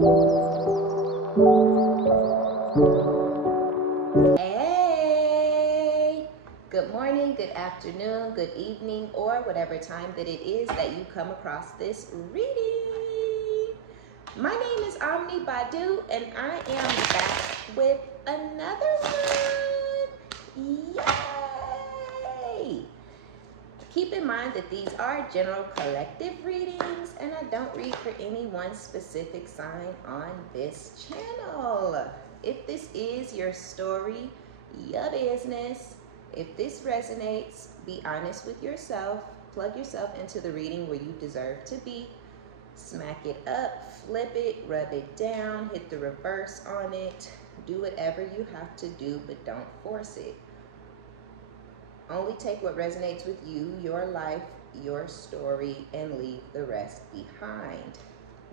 Hey, good morning, good afternoon, good evening, or whatever time that it is that you come across this reading. My name is OmniBadu, and I am back with another one. Yay! Keep in mind that these are general collective readings, and I don't read for any one specific sign on this channel. If this is your story, your business, if this resonates, be honest with yourself, plug yourself into the reading where you deserve to be, smack it up, flip it, rub it down, hit the reverse on it, do whatever you have to do, but don't force it. Only take what resonates with you, your life, your story, and leave the rest behind.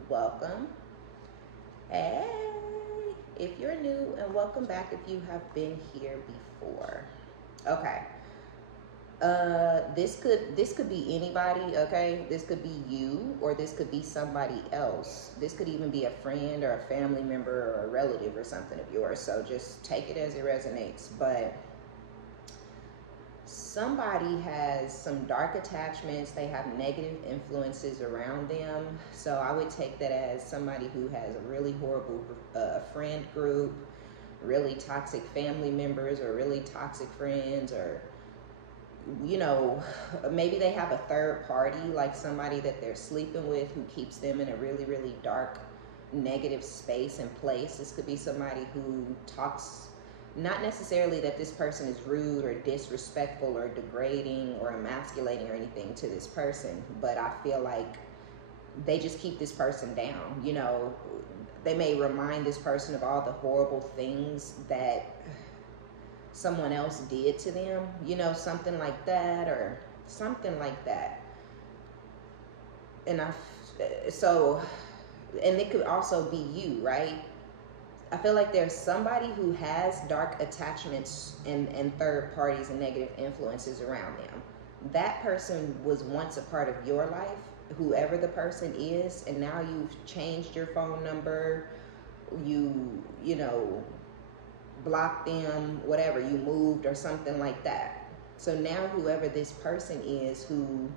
Welcome. Hey, if you're new, and welcome back if you have been here before. Okay. This could be anybody, okay? This could be you, or this could be somebody else. This could even be a friend or a family member or a relative or something of yours. So just take it as it resonates. But somebody has some dark attachments. They have negative influences around them. So I would take that as somebody who has a really horrible friend group, really toxic family members, or really toxic friends, or, you know, maybe they have a third party, like somebody that they're sleeping with who keeps them in a really, really dark, negative space and place. This could be somebody who talks, not necessarily that this person is rude or disrespectful or degrading or emasculating or anything to this person, but I feel like they just keep this person down. You know, they may remind this person of all the horrible things that someone else did to them, you know, something like that, or something like that. And and it could also be you, right? I feel like there's somebody who has dark attachments and third parties and negative influences around them. That person was once a part of your life, whoever the person is, and now you've changed your phone number, you know, blocked them, whatever, you moved or something like that. So now whoever this person is, who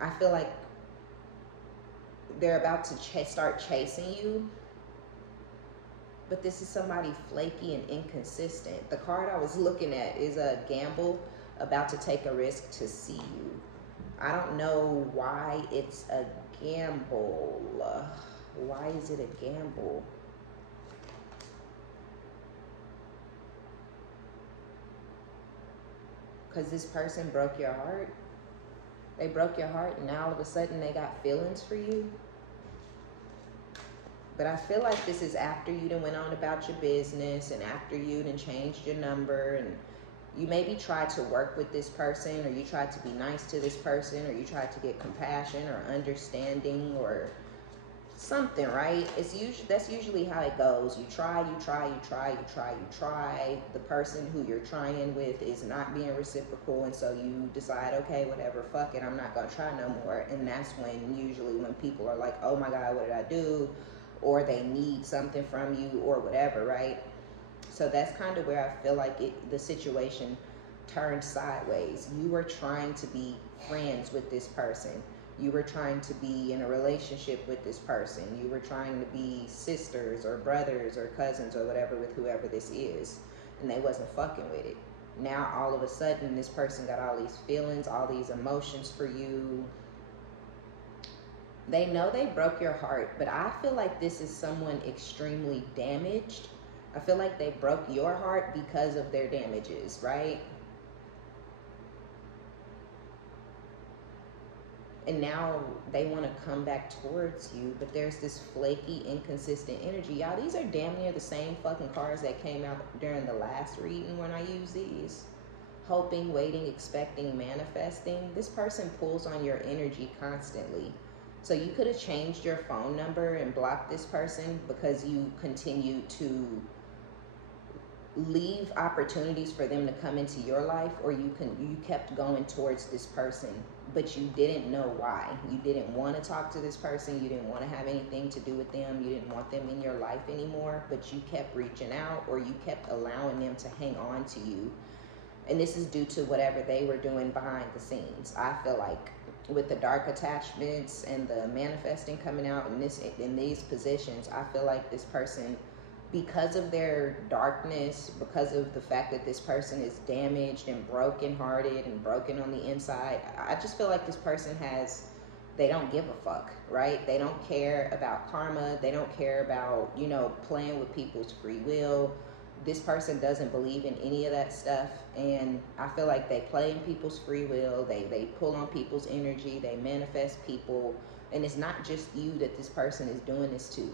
I feel like they're about to start chasing you, but this is somebody flaky and inconsistent. The card I was looking at is a gamble, about to take a risk to see you. I don't know why it's a gamble. Why is it a gamble? Because this person broke your heart. They broke your heart, and now all of a sudden they got feelings for you. But I feel like this is after you done went on about your business, and after you done changed your number, and you maybe tried to work with this person, or you tried to be nice to this person, or you tried to get compassion or understanding or something, right? That's usually how it goes. You try. The person who you're trying with is not being reciprocal, and so you decide, okay, whatever, fuck it, I'm not gonna try no more. And that's when usually when people are like, oh my God, what did I do? Or they need something from you or whatever, right? So that's kind of where I feel like the situation turned sideways. You were trying to be friends with this person. You were trying to be in a relationship with this person. You were trying to be sisters or brothers or cousins or whatever with whoever this is, and they wasn't fucking with it. Now all of a sudden this person got all these feelings, all these emotions for you. They know they broke your heart, but I feel like this is someone extremely damaged. I feel like they broke your heart because of their damages, right? And now they want to come back towards you, but there's this flaky, inconsistent energy. Y'all, these are damn near the same fucking cards that came out during the last reading when I used these. Hoping, waiting, expecting, manifesting. This person pulls on your energy constantly. So you could have changed your phone number and blocked this person because you continue to leave opportunities for them to come into your life, or you kept going towards this person but you didn't know why. You didn't want to talk to this person. You didn't want to have anything to do with them. You didn't want them in your life anymore, but you kept reaching out, or you kept allowing them to hang on to you. And this is due to whatever they were doing behind the scenes. I feel like with the dark attachments and the manifesting coming out in these positions, I feel like this person, because of their darkness, because of the fact that this person is damaged and broken hearted and broken on the inside, I just feel like this person they don't give a fuck, right? They don't care about karma. They don't care about, playing with people's free will. This person doesn't believe in any of that stuff, and I feel like they play in people's free will. They pull on people's energy. They manifest people, and it's not just you that this person is doing this to.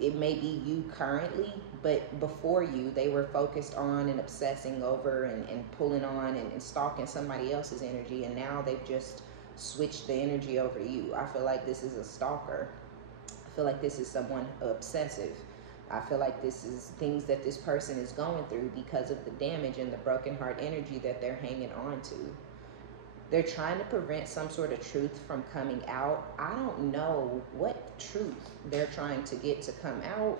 It may be you currently, but before you, they were focused on and obsessing over and pulling on and stalking somebody else's energy, and now they've just switched the energy over to you. I feel like this is a stalker. I feel like this is someone obsessive. I feel like this is things that this person is going through because of the damage and the broken heart energy that they're hanging on to. They're trying to prevent some sort of truth from coming out. I don't know what truth they're trying to get to come out,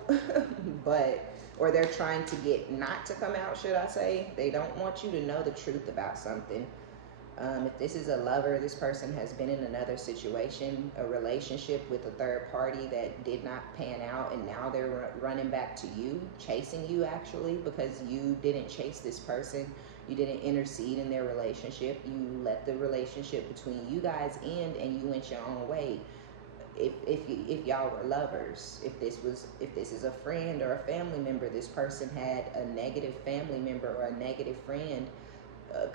or they're trying to get not to come out, should I say. They don't want you to know the truth about something. If this is a lover, this person has been in another situation, a relationship with a third party that did not pan out, and now they're running back to you, chasing you actually, because you didn't chase this person. You didn't intercede in their relationship. You let the relationship between you guys end, and you went your own way. If y'all were lovers, if this is a friend or a family member, this person had a negative family member or a negative friend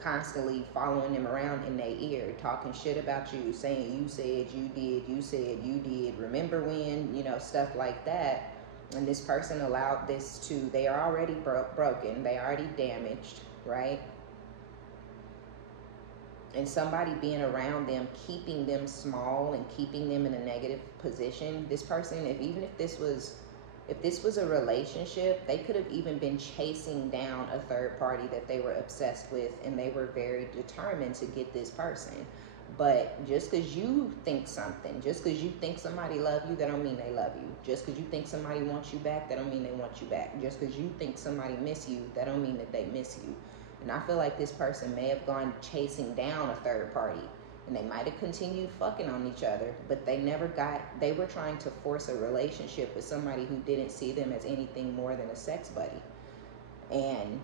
constantly following them around in their ear, talking shit about you, saying you said you did, remember when, stuff like that. And this person allowed this to, they are already broken, they already damaged, right? And somebody being around them, keeping them small and keeping them in a negative position. This person, if this was a relationship, they could have even been chasing down a third party that they were obsessed with, and they were very determined to get this person. But just because you think something, just because you think somebody loves you, that don't mean they love you. Just because you think somebody wants you back, that don't mean they want you back. Just because you think somebody miss you, that don't mean that they miss you. And I feel like this person may have gone chasing down a third party, and they might have continued fucking on each other, but they were trying to force a relationship with somebody who didn't see them as anything more than a sex buddy. And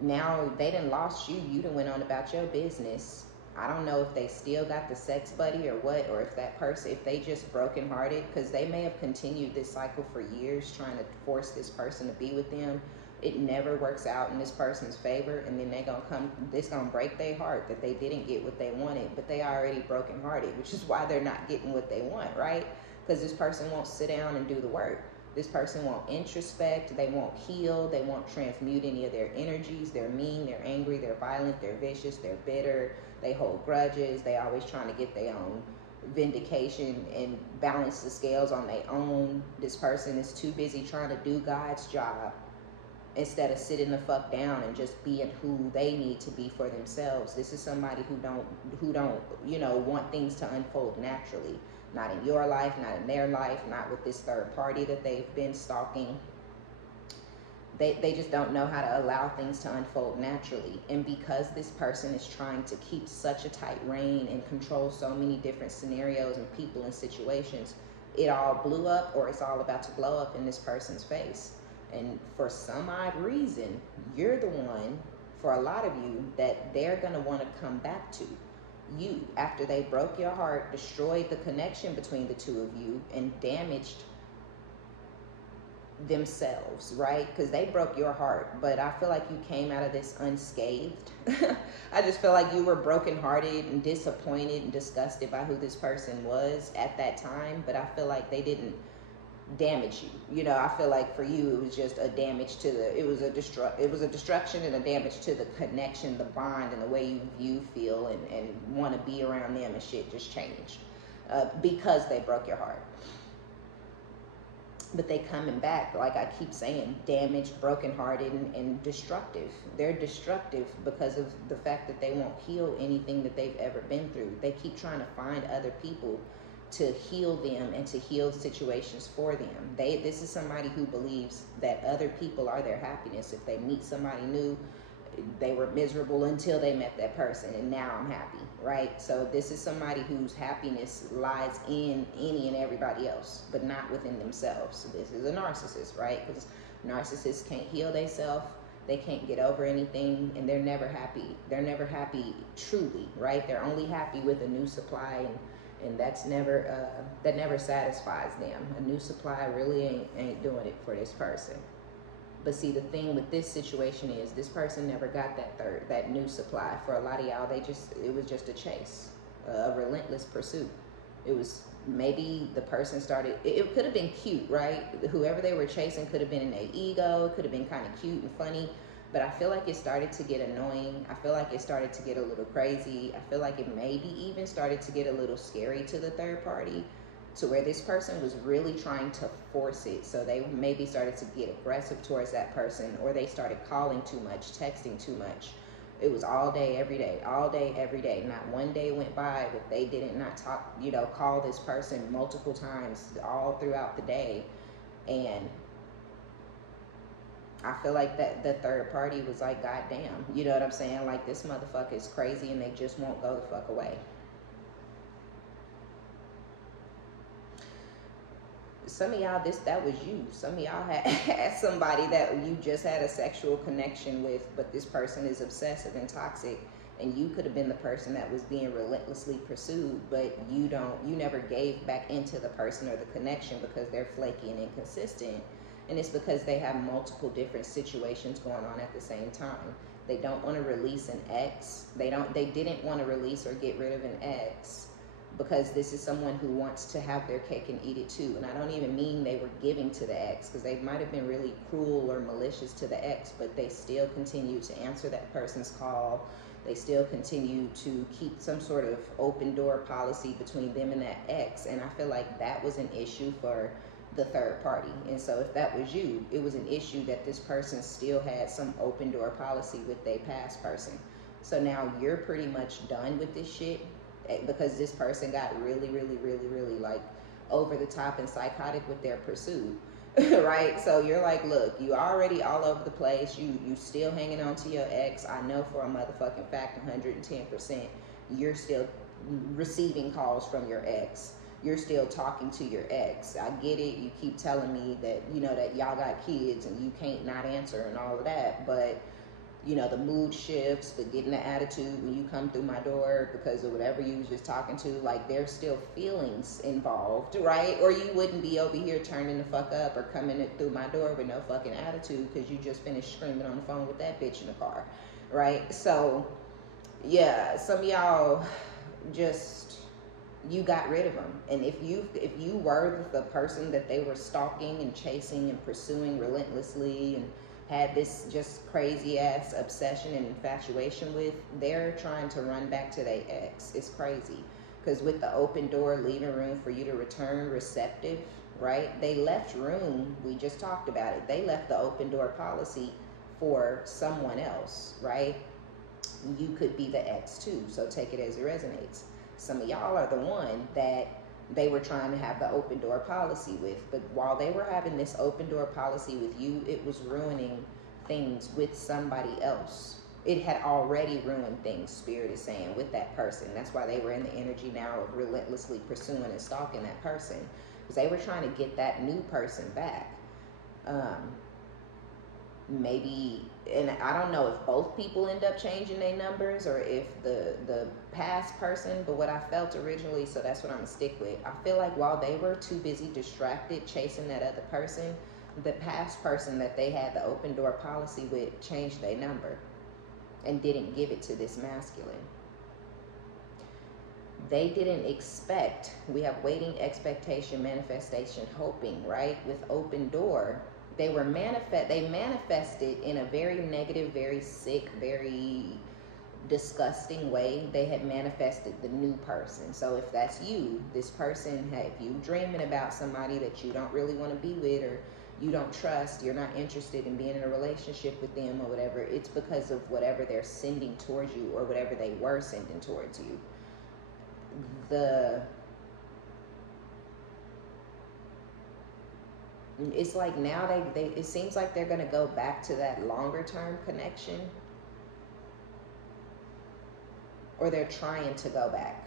now they done lost you. You done went on about your business. I don't know if they still got the sex buddy or what, or if they just brokenhearted, because they may have continued this cycle for years trying to force this person to be with them. It never works out in this person's favor, and then it's gonna break their heart that they didn't get what they wanted, but they already brokenhearted, which is why they're not getting what they want, right? Because this person won't sit down and do the work. This person won't introspect, they won't heal, they won't transmute any of their energies. They're mean, they're angry, they're violent, they're vicious, they're bitter, they hold grudges, they always trying to get their own vindication and balance the scales on their own. This person is too busy trying to do God's job instead of sitting the fuck down and just being who they need to be for themselves. This is somebody who don't want things to unfold naturally. Not in your life, not in their life, not with this third party that they've been stalking. They just don't know how to allow things to unfold naturally. And because this person is trying to keep such a tight rein and control so many different scenarios and people and situations, it all blew up, or it's all about to blow up in this person's face. And for some odd reason, you're the one, for a lot of you, that they're going to want to come back to. You, after they broke your heart, destroyed the connection between the two of you, and damaged themselves, right? Because they broke your heart, but I feel like you came out of this unscathed. I just feel like you were brokenhearted and disappointed and disgusted by who this person was at that time, but I feel like they didn't damage you. I feel like for you it was just a damage to it was a destruction and a damage to the connection, the bond, and the way you feel and want to be around them, and shit just changed because they broke your heart. but they coming back, like I keep saying, damaged, brokenhearted, and destructive. They're destructive because of the fact that they won't heal anything that they've ever been through. They keep trying to find other people to heal them and to heal situations for them. This is somebody who believes that other people are their happiness. If they meet somebody new, they were miserable until they met that person, and now I'm happy, right? So this is somebody whose happiness lies in any and everybody else, but not within themselves. So this is a narcissist, right? Because narcissists can't heal themselves, they can't get over anything, and they're never happy. They're never happy truly, right? They're only happy with a new supply, and that's never that never satisfies them. A new supply really ain't doing it for this person. But see, the thing with this situation is this person never got that new supply. For a lot of y'all, it was just a chase, a relentless pursuit. It was maybe the person started, it could have been cute, right? Whoever they were chasing could have been in their ego, it could have been kind of cute and funny, but I feel like it started to get annoying. I feel like it started to get a little crazy. I feel like it maybe even started to get a little scary to the third party, to where this person was really trying to force it. So they maybe started to get aggressive towards that person, or they started calling too much, texting too much. It was all day, every day, all day, every day. Not one day went by that they didn't not talk, call this person multiple times all throughout the day. And I feel like that the third party was like, God damn, you know what I'm saying? Like, this motherfucker is crazy and they just won't go the fuck away. Some of y'all, that was you. Some of y'all had somebody that you just had a sexual connection with, but this person is obsessive and toxic, and you could have been the person that was being relentlessly pursued, but you never gave back into the person or the connection because they're flaky and inconsistent. And it's because they have multiple different situations going on at the same time. They don't want to release an ex. They didn't want to release or get rid of an ex, because this is someone who wants to have their cake and eat it too. And I don't even mean they were giving to the ex, because they might have been really cruel or malicious to the ex, but they still continue to answer that person's call. They still continue to keep some sort of open door policy between them and that ex. And I feel like that was an issue for the third party. And so if that was you, it was an issue that this person still had some open door policy with their past person. So now you're pretty much done with this shit, because this person got really, really, really, really like over the top and psychotic with their pursuit, right? So you're like, look, you already all over the place. You still hanging on to your ex. I know for a motherfucking fact, 110%, you're still receiving calls from your ex. You're still talking to your ex. I get it. You keep telling me that, that y'all got kids and you can't not answer and all of that, but the mood shifts, the getting the attitude when you come through my door because of whatever you was just talking to, like, there's still feelings involved, right? Or you wouldn't be over here turning the fuck up or coming through my door with no fucking attitude because you just finished screaming on the phone with that bitch in the car, right? So, yeah, some of y'all you got rid of them. And if you were the person that they were stalking and chasing and pursuing relentlessly and had this just crazy ass obsession and infatuation with, they're trying to run back to their ex. It's crazy, because with the open door, leaving room for you to return receptive, right? They left room, we just talked about it, they left the open door policy for someone else, right? You could be the ex too, so take it as it resonates. Some of y'all are the one that they were trying to have the open door policy with, but while they were having this open door policy with you, it was ruining things with somebody else. It had already ruined things, Spirit is saying, with that person. That's why they were in the energy now of relentlessly pursuing and stalking that person, because they were trying to get that new person back. Maybe, and I don't know if both people end up changing their numbers or if the past person, but what I felt originally, so that's what I'm gonna stick with. I feel like while they were too busy distracted chasing that other person, the past person that they had the open door policy with changed their number and didn't give it to this masculine. They didn't expect. We have waiting, expectation, manifestation, hoping, right? With open door, they manifested in a very negative, very sick, very disgusting way, they had manifested the new person. So if that's you, this person, if you dreaming about somebody that you don't really want to be with, or you don't trust, you're not interested in being in a relationship with them or whatever, it's because of whatever they're sending towards you or whatever they were sending towards you. It's like now it seems like they're going to go back to that longer term connection, or they're trying to go back,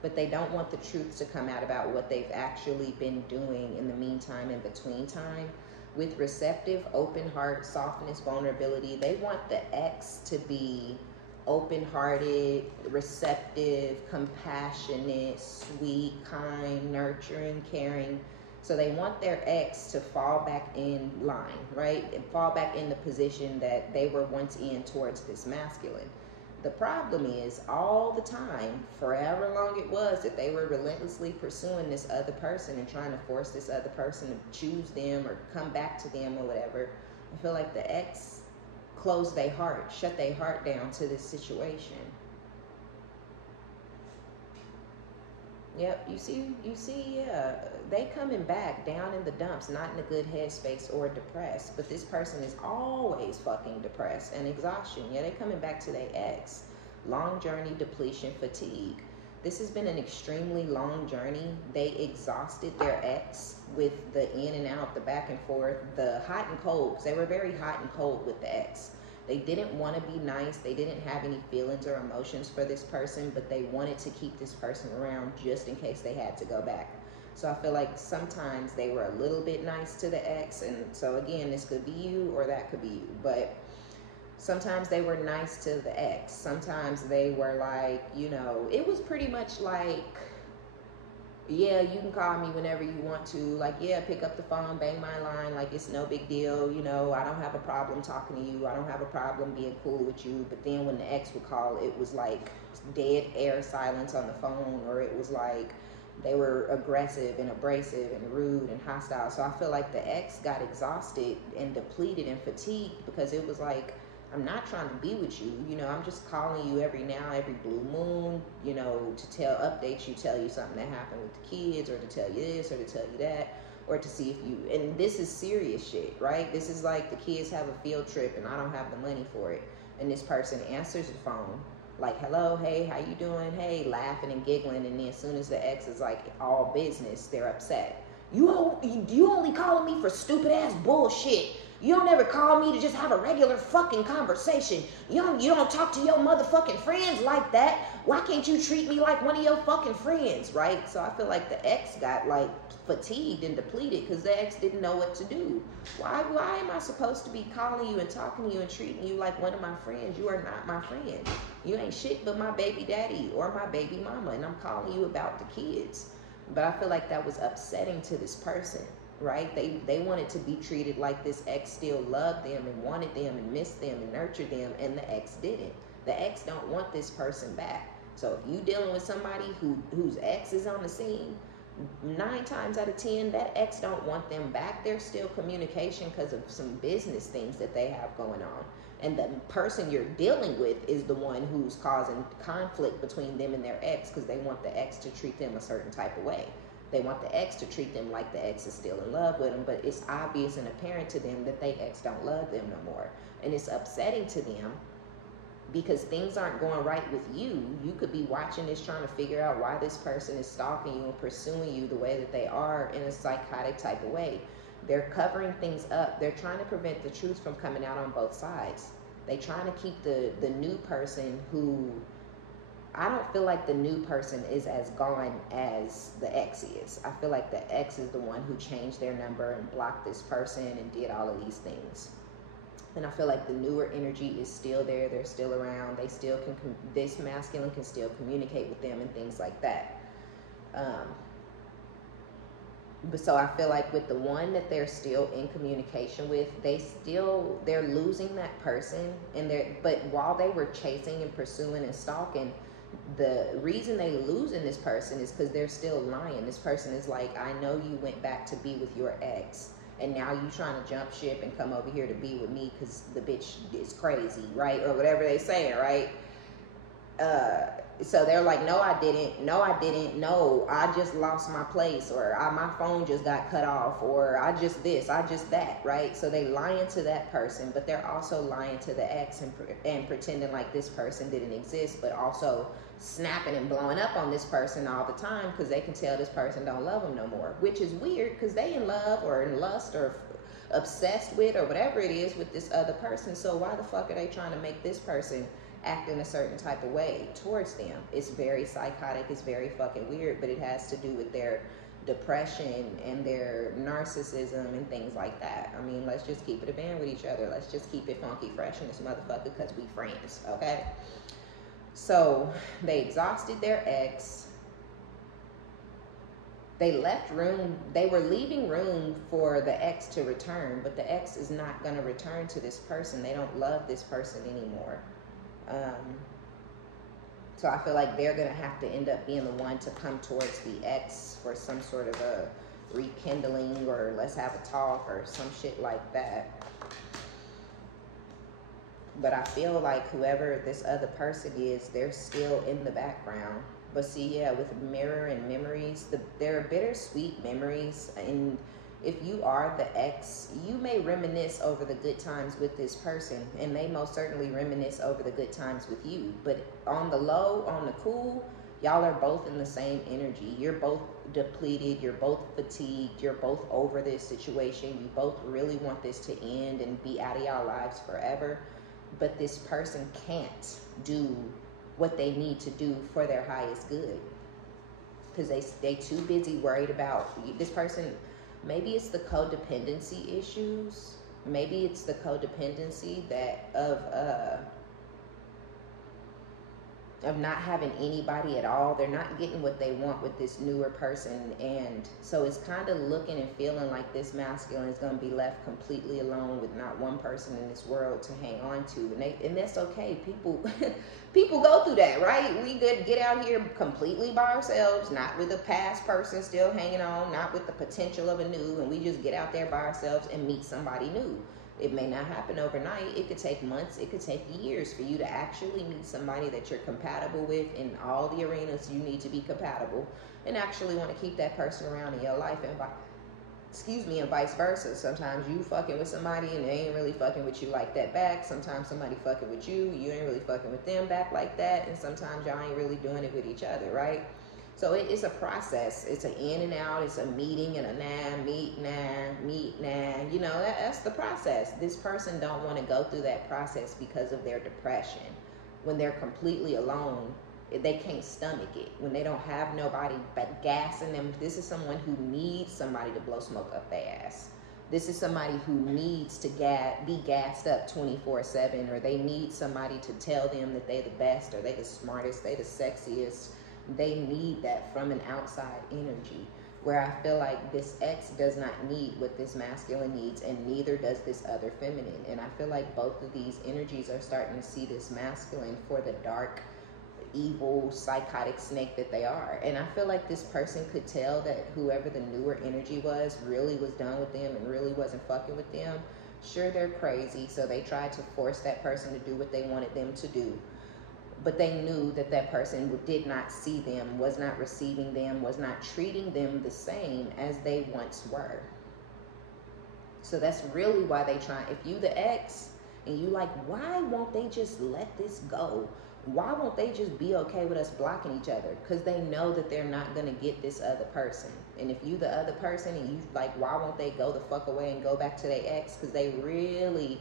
but they don't want the truth to come out about what they've actually been doing in the meantime, in between time. With receptive, open heart, softness, vulnerability, they want the ex to be open-hearted, receptive, compassionate, sweet, kind, nurturing, caring. So they want their ex to fall back in line, right? And fall back in the position that they were once in towards this masculine. The problem is, all the time, forever long it was, that they were relentlessly pursuing this other person and trying to force this other person to choose them or come back to them or whatever. I feel like the ex closed their heart, shut their heart down to this situation. Yep, you see, yeah, they coming back down in the dumps, not in a good headspace or depressed, but this person is always fucking depressed and exhaustion. Yeah, they coming back to their ex. Long journey, depletion, fatigue. This has been an extremely long journey. They exhausted their ex with the in and out, the back and forth, the hot and cold, because they were very hot and cold with the ex. They didn't want to be nice. They didn't have any feelings or emotions for this person, but they wanted to keep this person around just in case they had to go back. So I feel like sometimes they were a little bit nice to the ex. And so again, this could be you or that could be you. But sometimes they were nice to the ex. Sometimes they were like, you know, it was pretty much like, yeah, you can call me whenever you want to. Like, yeah, pick up the phone, bang my line. Like, it's no big deal. You know, I don't have a problem talking to you. I don't have a problem being cool with you. But then when the ex would call, it was like dead air silence on the phone, or it was like they were aggressive and abrasive and rude and hostile. So I feel like the ex got exhausted and depleted and fatigued, because it was like, I'm not trying to be with you, you know, I'm just calling you every blue moon, you know, to update you, tell you something that happened with the kids, or to tell you this, or to tell you that, or to see if you, and this is serious shit, right? This is like the kids have a field trip and I don't have the money for it. And this person answers the phone, like, hello, hey, how you doing? Hey, laughing and giggling. And then as soon as the ex is like all business, they're upset. You only calling me for stupid ass bullshit. You don't ever call me to just have a regular fucking conversation. You don't talk to your motherfucking friends like that. Why can't you treat me like one of your fucking friends, right? So I feel like the ex got like fatigued and depleted because the ex didn't know what to do. Why am I supposed to be calling you and talking to you and treating you like one of my friends? You are not my friend. You ain't shit but my baby daddy or my baby mama, and I'm calling you about the kids. But I feel like that was upsetting to this person, right? They wanted to be treated like this ex still loved them and wanted them and missed them and nurtured them, and the ex didn't. The ex don't want this person back. So if you dealing with somebody whose ex is on the scene, 9 times out of 10, that ex don't want them back. There's still communication because of some business things that they have going on. And the person you're dealing with is the one who's causing conflict between them and their ex, because they want the ex to treat them a certain type of way. They want the ex to treat them like the ex is still in love with them, but it's obvious and apparent to them that they ex don't love them no more. And it's upsetting to them because things aren't going right with you. You could be watching this, trying to figure out why this person is stalking you and pursuing you the way that they are, in a psychotic type of way. They're covering things up. They're trying to prevent the truth from coming out on both sides. They're trying to keep the new person who, I don't feel like the new person is as gone as the ex is. I feel like the ex is the one who changed their number and blocked this person and did all of these things. And I feel like the newer energy is still there. They're still around. They still can, this masculine can still communicate with them and things like that. But so I feel like with the one that they're still in communication with, they're losing that person. But while they were chasing and pursuing and stalking, the reason they losing this person is because they're still lying. This person is like, I know you went back to be with your ex, and now you trying to jump ship and come over here to be with me because the bitch is crazy, right? Or whatever they saying, right? So they're like, no, I didn't. No, I didn't. No, I just lost my place, or my phone just got cut off, or I just this, I just that, right? So they lying to that person, but they're also lying to the ex and pretending like this person didn't exist, but also snapping and blowing up on this person all the time because they can tell this person don't love them no more, which is weird because they in love or in lust or obsessed with or whatever it is with this other person. So why the fuck are they trying to make this person act in a certain type of way towards them? It's very psychotic, it's very fucking weird, but it has to do with their depression and their narcissism and things like that. I mean, let's just keep it a band with each other. Let's just keep it funky fresh in this motherfucker because we friends, okay? So they exhausted their ex. They left room, they were leaving room for the ex to return, but the ex is not going to return to this person. They don't love this person anymore. So I feel like they're going to have to end up being the one to come towards the ex for some sort of a rekindling, or let's have a talk or some shit like that. But I feel like whoever this other person is, they're still in the background. But see, yeah, with mirror and memories, there are bittersweet memories. And if you are the ex, you may reminisce over the good times with this person, and they most certainly reminisce over the good times with you. But on the low, on the cool, y'all are both in the same energy. You're both depleted. You're both fatigued. You're both over this situation. You both really want this to end and be out of y'all lives forever. But this person can't do what they need to do for their highest good because they too busy worried about this person. Maybe it's the codependency issues. Maybe it's the codependency that of not having anybody at all. They're not getting what they want with this newer person, and so it's kind of looking and feeling like this masculine is going to be left completely alone with not one person in this world to hang on to, and that's okay. People go through that, right? We could get out here completely by ourselves, not with a past person still hanging on, not with the potential of a new, and we just get out there by ourselves and meet somebody new. It may not happen overnight. It could take months. It could take years for you to actually meet somebody that you're compatible with in all the arenas you need to be compatible, and actually want to keep that person around in your life, and and vice versa. Sometimes you fucking with somebody and they ain't really fucking with you like that back. Sometimes somebody fucking with you ain't really fucking with them back like that. And sometimes y'all ain't really doing it with each other, right? So it's a process. It's an in and out. It's a meeting and a meet, You know, that's the process. This person don't want to go through that process because of their depression. When they're completely alone, they can't stomach it. When they don't have nobody but gassing them. This is someone who needs somebody to blow smoke up their ass. This is somebody who needs to be gassed up 24/7, or they need somebody to tell them that they the best, or they the smartest, they the sexiest. They need that from an outside energy, where I feel like this ex does not need what this masculine needs, and neither does this other feminine. And I feel like both of these energies are starting to see this masculine for the dark, evil, psychotic snake that they are. And I feel like this person could tell that whoever the newer energy was really was done with them and really wasn't fucking with them. Sure, they're crazy, so they tried to force that person to do what they wanted them to do. But they knew that that person did not see them, was not receiving them, was not treating them the same as they once were. So that's really why they try. If you the ex and you like, why won't they just let this go? Why won't they just be okay with us blocking each other? Because they know that they're not going to get this other person. And if you the other person and you like, why won't they go the fuck away and go back to their ex? Because they really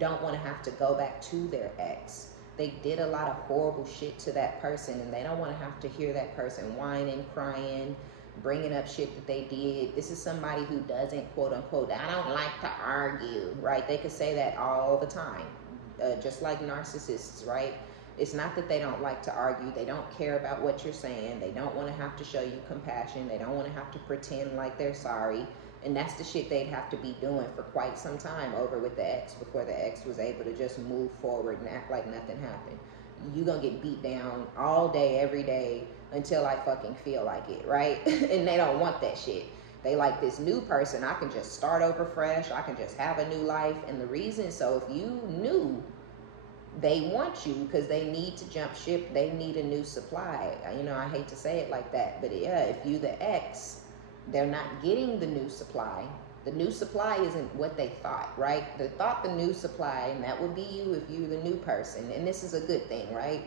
don't want to have to go back to their ex. They did a lot of horrible shit to that person, and they don't want to have to hear that person whining, crying, bringing up shit that they did. This is somebody who doesn't, quote unquote, I don't like to argue, right? They could say that all the time, just like narcissists, right? It's not that they don't like to argue. They don't care about what you're saying. They don't want to have to show you compassion. They don't want to have to pretend like they're sorry. And that's the shit they'd have to be doing for quite some time over with the ex before the ex was able to just move forward and act like nothing happened. You gonna get beat down all day, every day, until I fucking feel like it, right? And they don't want that shit. They like this new person. I can just start over fresh. I can just have a new life. And the reason, so if you knew they want you because they need to jump ship. They need a new supply. You know, I hate to say it like that, but yeah, if you the ex, they're not getting the new supply. The new supply isn't what they thought, right? They thought the new supply, and that would be you if you're the new person. And this is a good thing, right?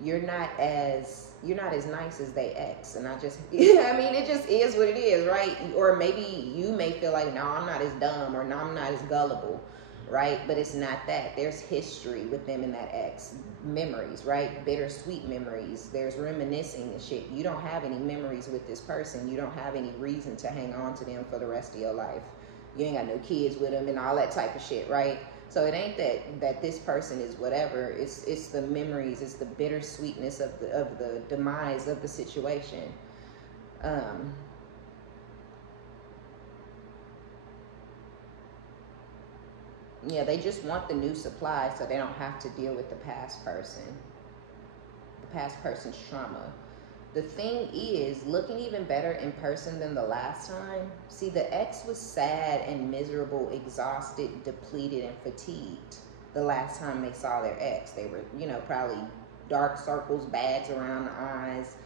You're not as nice as they ex. And I mean, it just is what it is, right? Or maybe you may feel like, no, I'm not as dumb, or no, I'm not as gullible, right? But it's not that. There's history with them and that ex. Memories, right? Bittersweet memories. There's reminiscing and shit. You don't have any memories with this person. You don't have any reason to hang on to them for the rest of your life. You ain't got no kids with them and all that type of shit, right? So it ain't that this person is whatever. It's the memories. It's the bittersweetness of the demise of the situation. Yeah, they just want the new supply so they don't have to deal with the past person, the past person's trauma. The thing is, looking even better in person than the last time. See, the ex was sad and miserable, exhausted, depleted, and fatigued the last time they saw their ex. They were, you know, probably dark circles, bags around the eyes,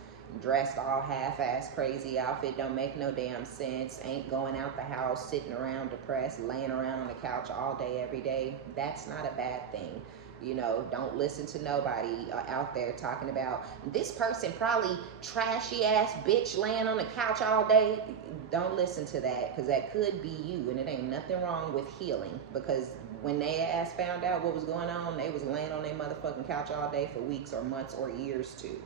dressed all half-ass crazy outfit, don't make no damn sense, ain't going out the house, sitting around depressed, laying around on the couch all day, every day. That's not a bad thing. You know, don't listen to nobody out there talking about this person probably trashy ass bitch laying on the couch all day. Don't listen to that, because that could be you, and it ain't nothing wrong with healing, because when they ass found out what was going on, they was laying on their motherfucking couch all day for weeks or months or years too.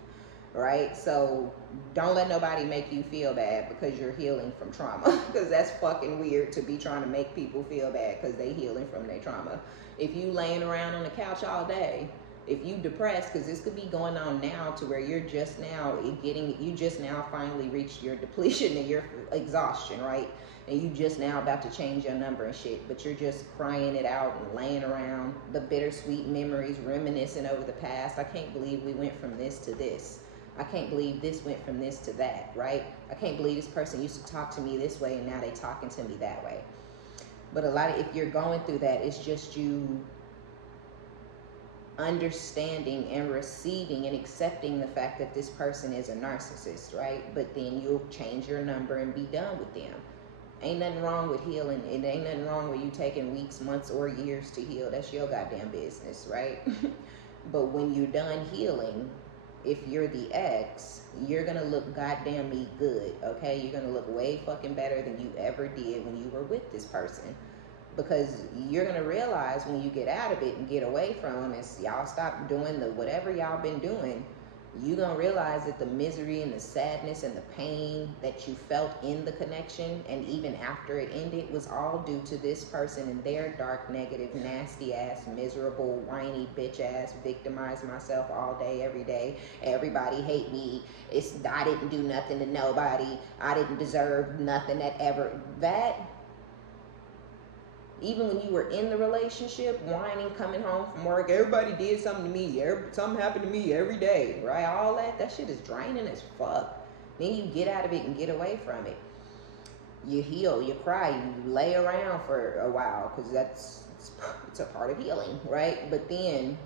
Right? So don't let nobody make you feel bad because you're healing from trauma, because that's fucking weird to be trying to make people feel bad because they healing from their trauma. If you laying around on the couch all day, if you depressed, because this could be going on now to where you're just now you just now finally reached your depletion and your exhaustion, right? And you just now about to change your number and shit, but you're just crying it out and laying around the bittersweet memories, reminiscing over the past. I can't believe we went from this to this. I can't believe this went from this to that, right? I can't believe this person used to talk to me this way and now they talking to me that way. But if you're going through that, it's just you understanding and receiving and accepting the fact that this person is a narcissist, right? But then you'll change your number and be done with them. Ain't nothing wrong with healing. It ain't nothing wrong with you taking weeks, months, or years to heal. That's your goddamn business, right? But when you're done healing, if you're the ex, you're gonna look goddamn me good, okay? You're gonna look way fucking better than you ever did when you were with this person. Because you're gonna realize when you get out of it and get away from them, and y'all stop doing the whatever y'all been doing, you're gonna realize that the misery and the sadness and the pain that you felt in the connection and even after it ended was all due to this person and their dark, negative, nasty ass, miserable, whiny bitch ass, victimize myself all day, every day, everybody hate me, I didn't do nothing to nobody, I didn't deserve nothing that even when you were in the relationship, whining, coming home from work, everybody did something to me, something happened to me every day, right? All that shit is draining as fuck. Then you get out of it and get away from it. You heal, you cry, you lay around for a while, because it's a part of healing, right? But then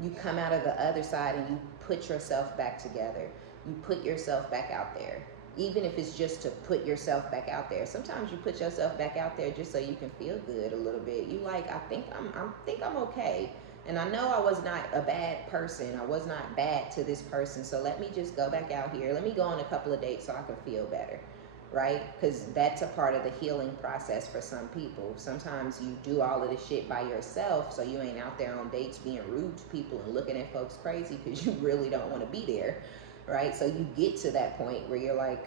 you come out of the other side and you put yourself back together. You put yourself back out there. Even if it's just to put yourself back out there. Sometimes you put yourself back out there just so you can feel good a little bit. You like, I think I'm okay. And I know I was not a bad person. I was not bad to this person. So let me just go back out here. Let me go on a couple of dates so I can feel better, right? Because that's a part of the healing process for some people. Sometimes you do all of this shit by yourself, so you ain't out there on dates being rude to people and looking at folks crazy because you really don't want to be there. Right? So you get to that point where you're like,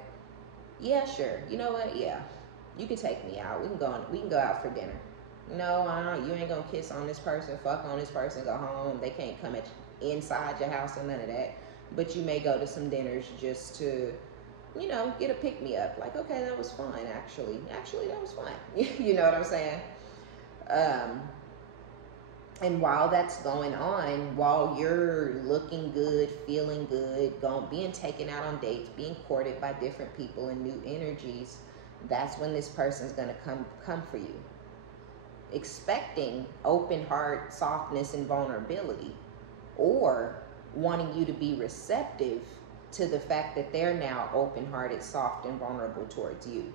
yeah, sure. You know what? Yeah. You can take me out. We can go out for dinner. No, you ain't gonna kiss on this person, fuck on this person, go home. They can't come inside your house or none of that. But you may go to some dinners just to, get a pick-me-up. Like, okay, that was fun, actually. Actually, that was fun. You know what I'm saying? And while that's going on, while you're looking good, feeling good, being taken out on dates, being courted by different people and new energies, that's when this person's going to come for you. expecting open heart, softness, and vulnerability, or wanting you to be receptive to the fact that they're now open-hearted, soft, and vulnerable towards you.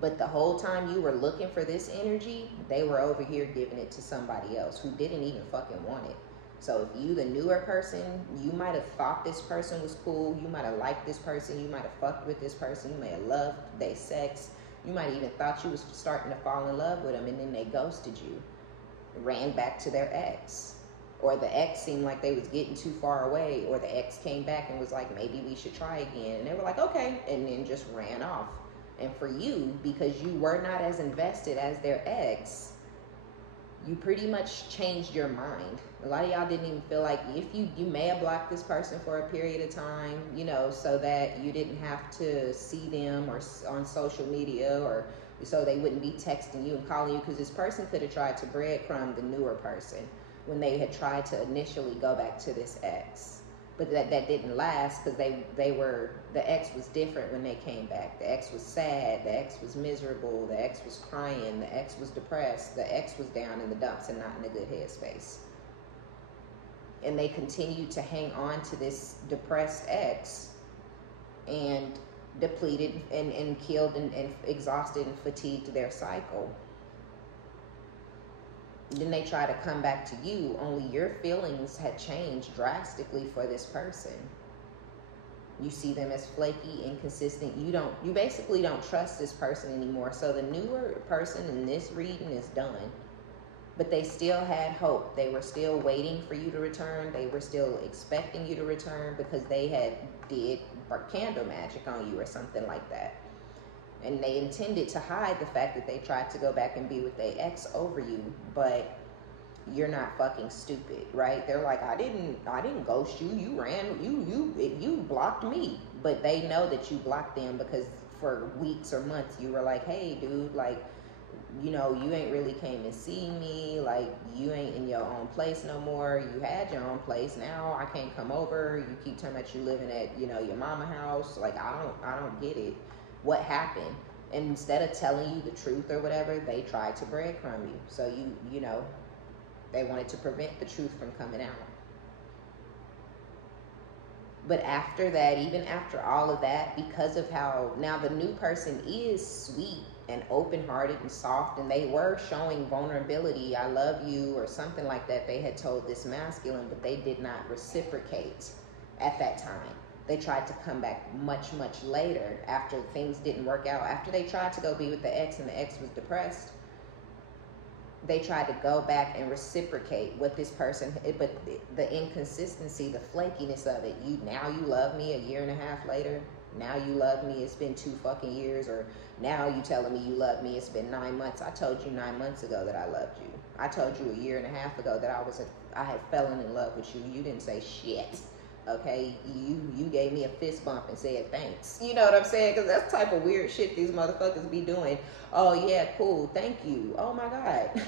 But the whole time you were looking for this energy, they were over here giving it to somebody else who didn't even fucking want it. So if you, the newer person, you might have thought this person was cool, you might have liked this person, you might have fucked with this person, you may have loved their sex, you might have even thought you was starting to fall in love with them, and then they ghosted you, ran back to their ex. Or the ex seemed like they was getting too far away, or the ex came back and was like, maybe we should try again. And they were like, okay, and then just ran off. And for you, because you were not as invested as their ex, you pretty much changed your mind. A lot of y'all didn't even feel like, if you may have blocked this person for a period of time, you know, so that you didn't have to see them or on social media, or so they wouldn't be texting you and calling you, because this person could have tried to breadcrumb the newer person when they had tried to initially go back to this ex. But that didn't last, because the ex was different when they came back. The ex was sad, the ex was miserable, the ex was crying, the ex was depressed, the ex was down in the dumps and not in a good headspace. And they continued to hang on to this depressed ex, and depleted and killed and exhausted and fatigued their cycle. Then they try to come back to you, only your feelings had changed drastically for this person. You see them as flaky, inconsistent. You basically don't trust this person anymore. So the newer person in this reading is done. But they still had hope. They were still waiting for you to return. They were still expecting you to return, because they had did candle magic on you or something like that. And they intended to hide the fact that they tried to go back and be with their ex over you, but you're not fucking stupid, right? They're like, I didn't ghost you. You ran, you blocked me. But they know that you blocked them, because for weeks or months you were like, hey dude, like, you know, you ain't really came and seen me, like, you ain't in your own place no more. You had your own place, now I can't come over. You keep telling me that you living at, you know, your mama house. Like, I don't get it. What happened? And instead of telling you the truth or whatever, they tried to breadcrumb you. So you know, they wanted to prevent the truth from coming out. But after that, even after all of that, because of how now the new person is sweet and open-hearted and soft, and they were showing vulnerability, I love you, or something like that, they had told this masculine, but they did not reciprocate at that time. They tried to come back much, much later, after things didn't work out. After they tried to go be with the ex and the ex was depressed, they tried to go back and reciprocate what this person, but the inconsistency, the flakiness of it. Now you love me a year and a half later. Now you love me, it's been 2 fucking years. Or now you telling me you love me, it's been 9 months. I told you 9 months ago that I loved you. I told you a year and a half ago that I had fallen in love with you. You didn't say shit. Okay, you gave me a fist bump and said thanks. You know what I'm saying? Because that's the type of weird shit these motherfuckers be doing. Oh yeah, cool, thank you. Oh my God,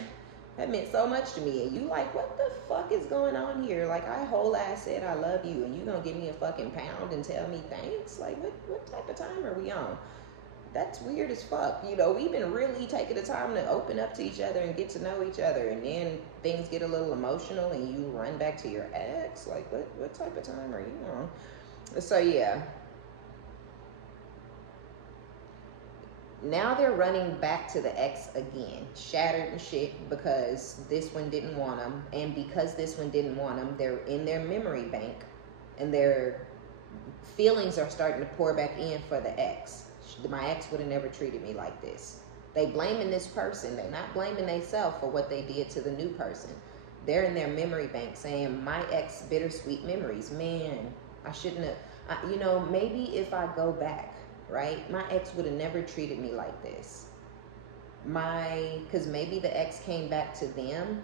that meant so much to me. And you like, what the fuck is going on here? Like, I whole ass said I love you, and you gonna give me a fucking pound and tell me thanks? Like, what type of time are we on? That's weird as fuck. You know, we've been really taking the time to open up to each other and get to know each other, and then things get a little emotional and you run back to your ex. Like, what type of time are you on? So yeah. Now they're running back to the ex again, shattered and shit, because this one didn't want them. And because this one didn't want them, they're in their memory bank, and their feelings are starting to pour back in for the ex. My ex would have never treated me like this. They blaming this person. They're not blaming themselves for what they did to the new person. They're in their memory bank saying, my ex, bittersweet memories. Man, I shouldn't have, you know, maybe if I go back, right? My ex would have never treated me like this. Because maybe the ex came back to them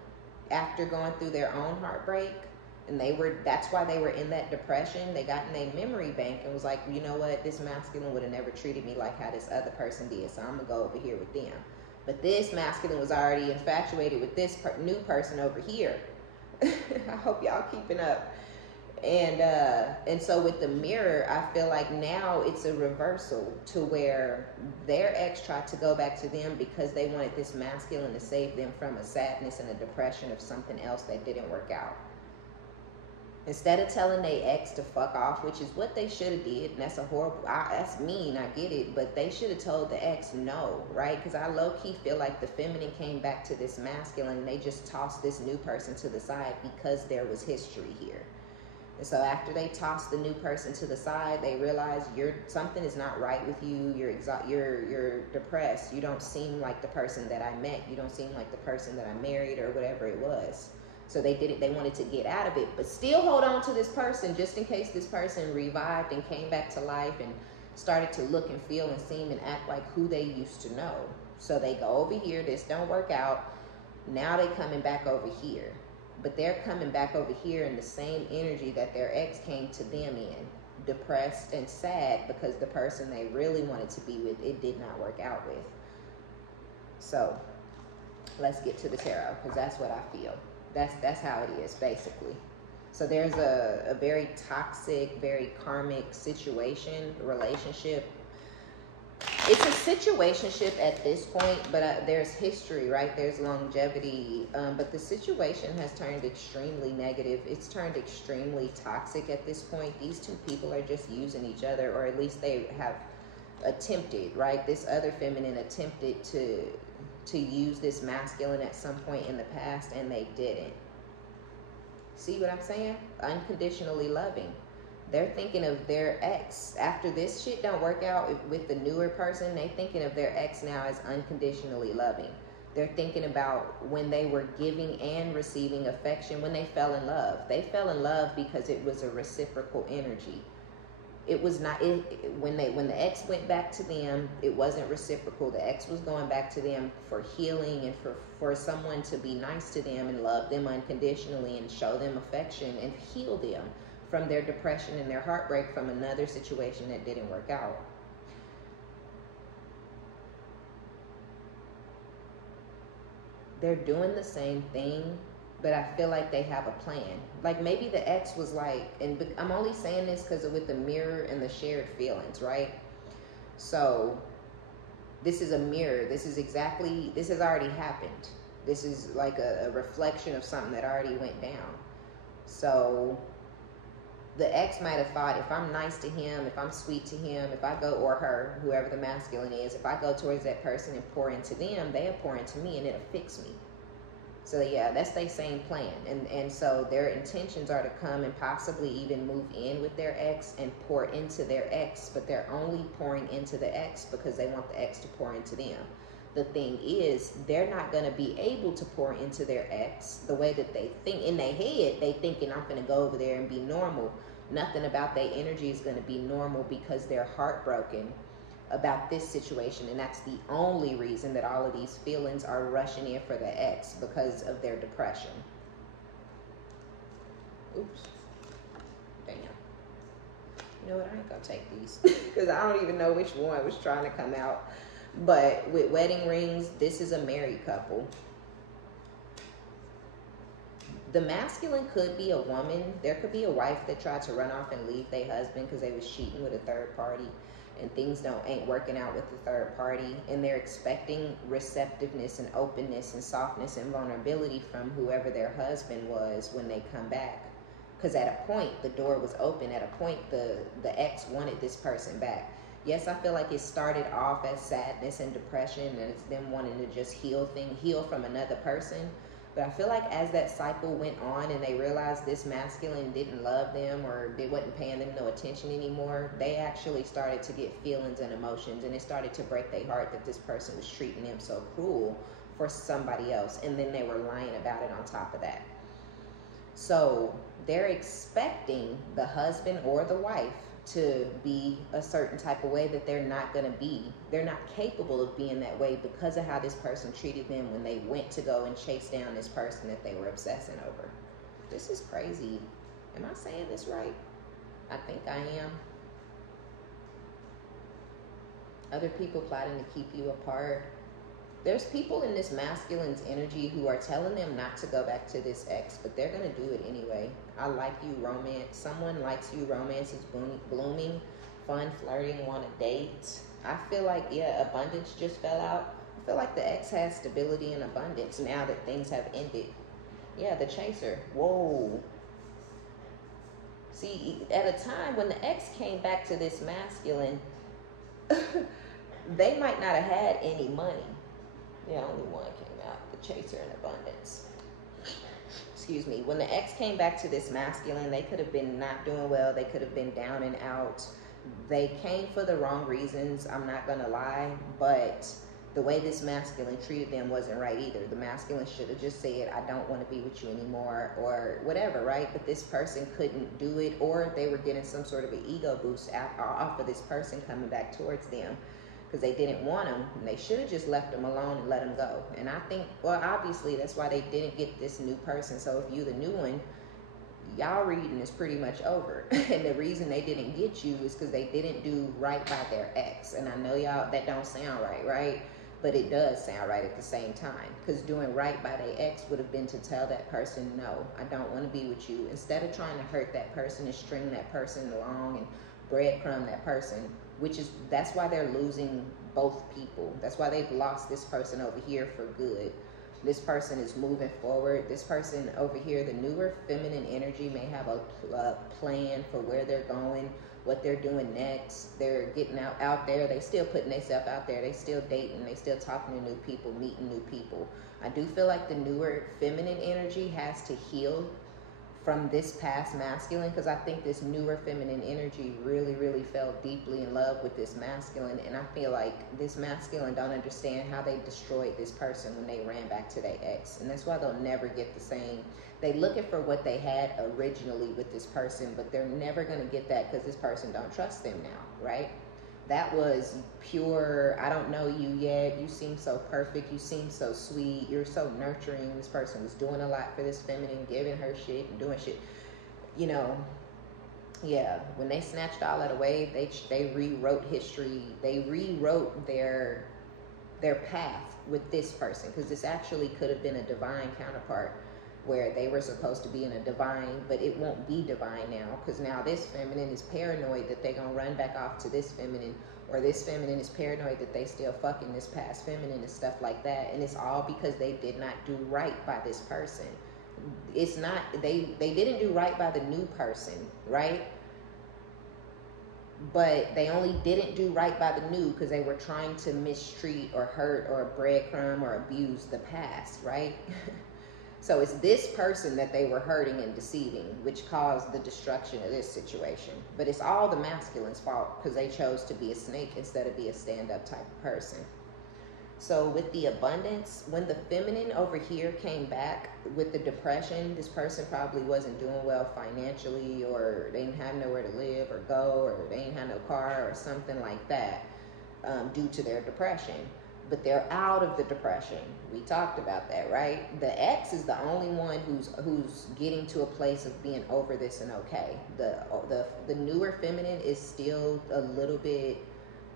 after going through their own heartbreak. And that's why they were in that depression. They got in their memory bank and was like, you know what? This masculine would have never treated me like how this other person did. So I'm going to go over here with them. But this masculine was already infatuated with this new person over here. I hope y'all keeping up. And so with the mirror, I feel like now it's a reversal to where their ex tried to go back to them because they wanted this masculine to save them from a sadness and a depression of something else that didn't work out. Instead of telling their ex to fuck off, which is what they should have did, and that's a horrible, that's mean, I get it, but they should have told the ex no, right? Because I low-key feel like the feminine came back to this masculine, and they just tossed this new person to the side because there was history here. And so after they tossed the new person to the side, they realized something is not right with you. You're depressed. You don't seem like the person that I met. You don't seem like the person that I married or whatever it was. So they wanted to get out of it, but still hold on to this person just in case this person revived and came back to life and started to look and feel and seem and act like who they used to know. So they go over here, this don't work out. Now they coming back over here. But they're coming back over here in the same energy that their ex came to them in, depressed and sad because the person they really wanted to be with, it did not work out with. So let's get to the tarot, because that's what I feel. That's how it is, basically. So there's a very toxic, very karmic situation, relationship. It's a situationship at this point, but there's history, right? There's longevity, but the situation has turned extremely negative. It's turned extremely toxic at this point. These two people are just using each other, or at least they have attempted, right? This other feminine attempted to use this masculine at some point in the past, and they didn't. See what I'm saying? Unconditionally loving. They're thinking of their ex. After this shit don't work out with the newer person, they thinking of their ex now as unconditionally loving. They're thinking about when they were giving and receiving affection, when they fell in love. They fell in love because it was a reciprocal energy. It was not, when the ex went back to them, it wasn't reciprocal. The ex was going back to them for healing and for someone to be nice to them and love them unconditionally and show them affection and heal them from their depression and their heartbreak from another situation that didn't work out. They're doing the same thing, but I feel like they have a plan. Like maybe the ex was like, and I'm only saying this because with the mirror and the shared feelings, right? So this is a mirror. This has already happened. This is like a reflection of something that already went down. So the ex might have thought, if I'm nice to him, if I'm sweet to him, if I go, or her, whoever the masculine is, if I go towards that person and pour into them, they'll pour into me and it'll fix me. So yeah, that's their same plan. And so their intentions are to come and possibly even move in with their ex and pour into their ex, but they're only pouring into the ex because they want the ex to pour into them. The thing is, they're not going to be able to pour into their ex the way that they think. In their head, they thinking, I'm going to go over there and be normal. Nothing about their energy is going to be normal because they're heartbroken about this situation. And that's the only reason that all of these feelings are rushing in for the ex, because of their depression. Oops. Damn. You know what? I ain't going to take these because I don't even know which one was trying to come out. But with wedding rings, this is a married couple. The masculine could be a woman. There could be a wife that tried to run off and leave their husband because they was cheating with a third party, and things ain't working out with the third party, and they're expecting receptiveness and openness and softness and vulnerability from whoever their husband was when they come back. Because at a point, the door was open. At a point, the ex wanted this person back. Yes, I feel like it started off as sadness and depression, and it's them wanting to just heal from another person. But I feel like as that cycle went on and they realized this masculine didn't love them, or they wasn't paying them no attention anymore, they actually started to get feelings and emotions, and it started to break their heart that this person was treating them so cruel for somebody else, and then they were lying about it on top of that. So they're expecting the husband or the wife to be a certain type of way that they're not going to be. They're not capable of being that way because of how this person treated them when they went to go and chase down this person that they were obsessing over. This is crazy. Am I saying this right? I think I am. Other people plotting to keep you apart. There's people in this masculine's energy who are telling them not to go back to this ex, but they're going to do it anyway. I like you, romance. Someone likes you, romance is blooming, fun, flirting, want to date. I feel like, yeah, abundance just fell out. I feel like the ex has stability and abundance now that things have ended. Yeah, the chaser. Whoa. See, at a time when the ex came back to this masculine, they might not have had any money. Yeah, only one came out, the chaser in abundance. Excuse me. When the ex came back to this masculine, they could have been not doing well. They could have been down and out. They came for the wrong reasons, I'm not going to lie, but the way this masculine treated them wasn't right either. The masculine should have just said, I don't want to be with you anymore, or whatever, right? But this person couldn't do it, or they were getting some sort of an ego boost off of this person coming back towards them because they didn't want him, and they should have just left him alone and let him go. And I think, well, obviously that's why they didn't get this new person. So if you the new one, y'all reading is pretty much over. And the reason they didn't get you is because they didn't do right by their ex. And I know y'all, that don't sound right, right? But it does sound right at the same time, because doing right by their ex would have been to tell that person, no, I don't want to be with you. Instead of trying to hurt that person and string that person along and breadcrumb that person, that's why they're losing both people. That's why they've lost this person over here for good. This person is moving forward. This person over here, the newer feminine energy, may have a plan for where they're going, what they're doing next. They're getting out there. They still putting themselves out there. They still dating. They still talking to new people, meeting new people. I do feel like the newer feminine energy has to heal from this past masculine, because I think this newer feminine energy really, really fell deeply in love with this masculine. And I feel like this masculine don't understand how they destroyed this person when they ran back to their ex. And that's why they'll never get the same. They looking for what they had originally with this person, but they're never going to get that because this person don't trust them now, right? That was pure, I don't know you yet, you seem so perfect, you seem so sweet, you're so nurturing. This person was doing a lot for this feminine, giving her shit and doing shit. You know, yeah, when they snatched all that away, they rewrote history. They rewrote their path with this person, because this actually could have been a divine counterpart where they were supposed to be in a divine, but it won't be divine now, because now this feminine is paranoid that they're gonna run back off to this feminine, or this feminine is paranoid that they still fucking this past feminine and stuff like that. And it's all because they did not do right by this person. It's not, they didn't do right by the new person, right? But they only didn't do right by the new because they were trying to mistreat or hurt or breadcrumb or abuse the past, right? So it's this person that they were hurting and deceiving, which caused the destruction of this situation. But it's all the masculine's fault because they chose to be a snake instead of be a stand-up type of person. So with the abundance, when the feminine over here came back with the depression, this person probably wasn't doing well financially, or they didn't have nowhere to live or go, or they didn't have no car or something like that due to their depression. But they're out of the depression. We talked about that, right? The ex is the only one who's getting to a place of being over this and okay. The newer feminine is still a little bit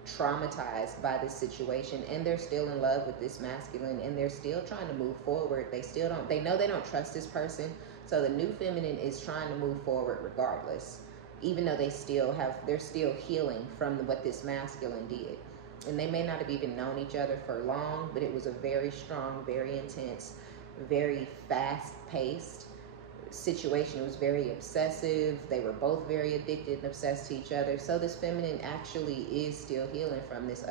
traumatized by this situation, and they're still in love with this masculine, and they're still trying to move forward. They know they don't trust this person, so the new feminine is trying to move forward regardless, even though they're still healing from what this masculine did. And they may not have even known each other for long, but it was a very strong, very intense, very fast-paced situation. It was very obsessive. They were both very addicted and obsessed to each other. So this feminine actually is still healing from this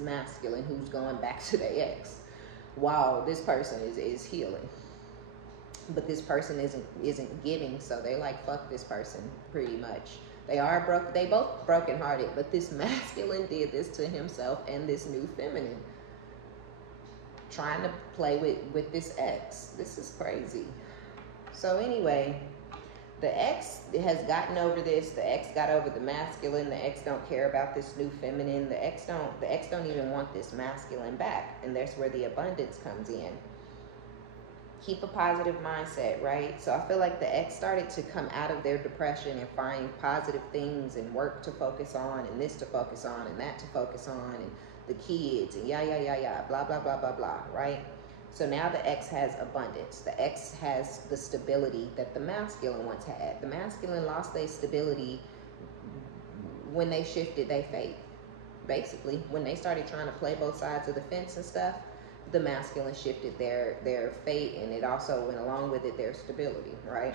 masculine who's going back to their ex, while this person is healing. But this person isn't giving, so they like, fuck this person pretty much. They both brokenhearted, but this masculine did this to himself and this new feminine, trying to play with this ex. This is crazy. So anyway, the ex has gotten over this. The ex got over the masculine. The ex don't care about this new feminine. The ex don't even want this masculine back. And that's where the abundance comes in. Keep a positive mindset, right? So I feel like the ex started to come out of their depression and find positive things and work to focus on, and this to focus on, and that to focus on, and the kids, and blah, blah, blah, blah, blah, right? So now the ex has abundance. The ex has the stability that the masculine once had. The masculine lost their stability when they shifted their fate. Basically, when they started trying to play both sides of the fence and stuff, the masculine shifted their fate, and it also went along with it their stability, right?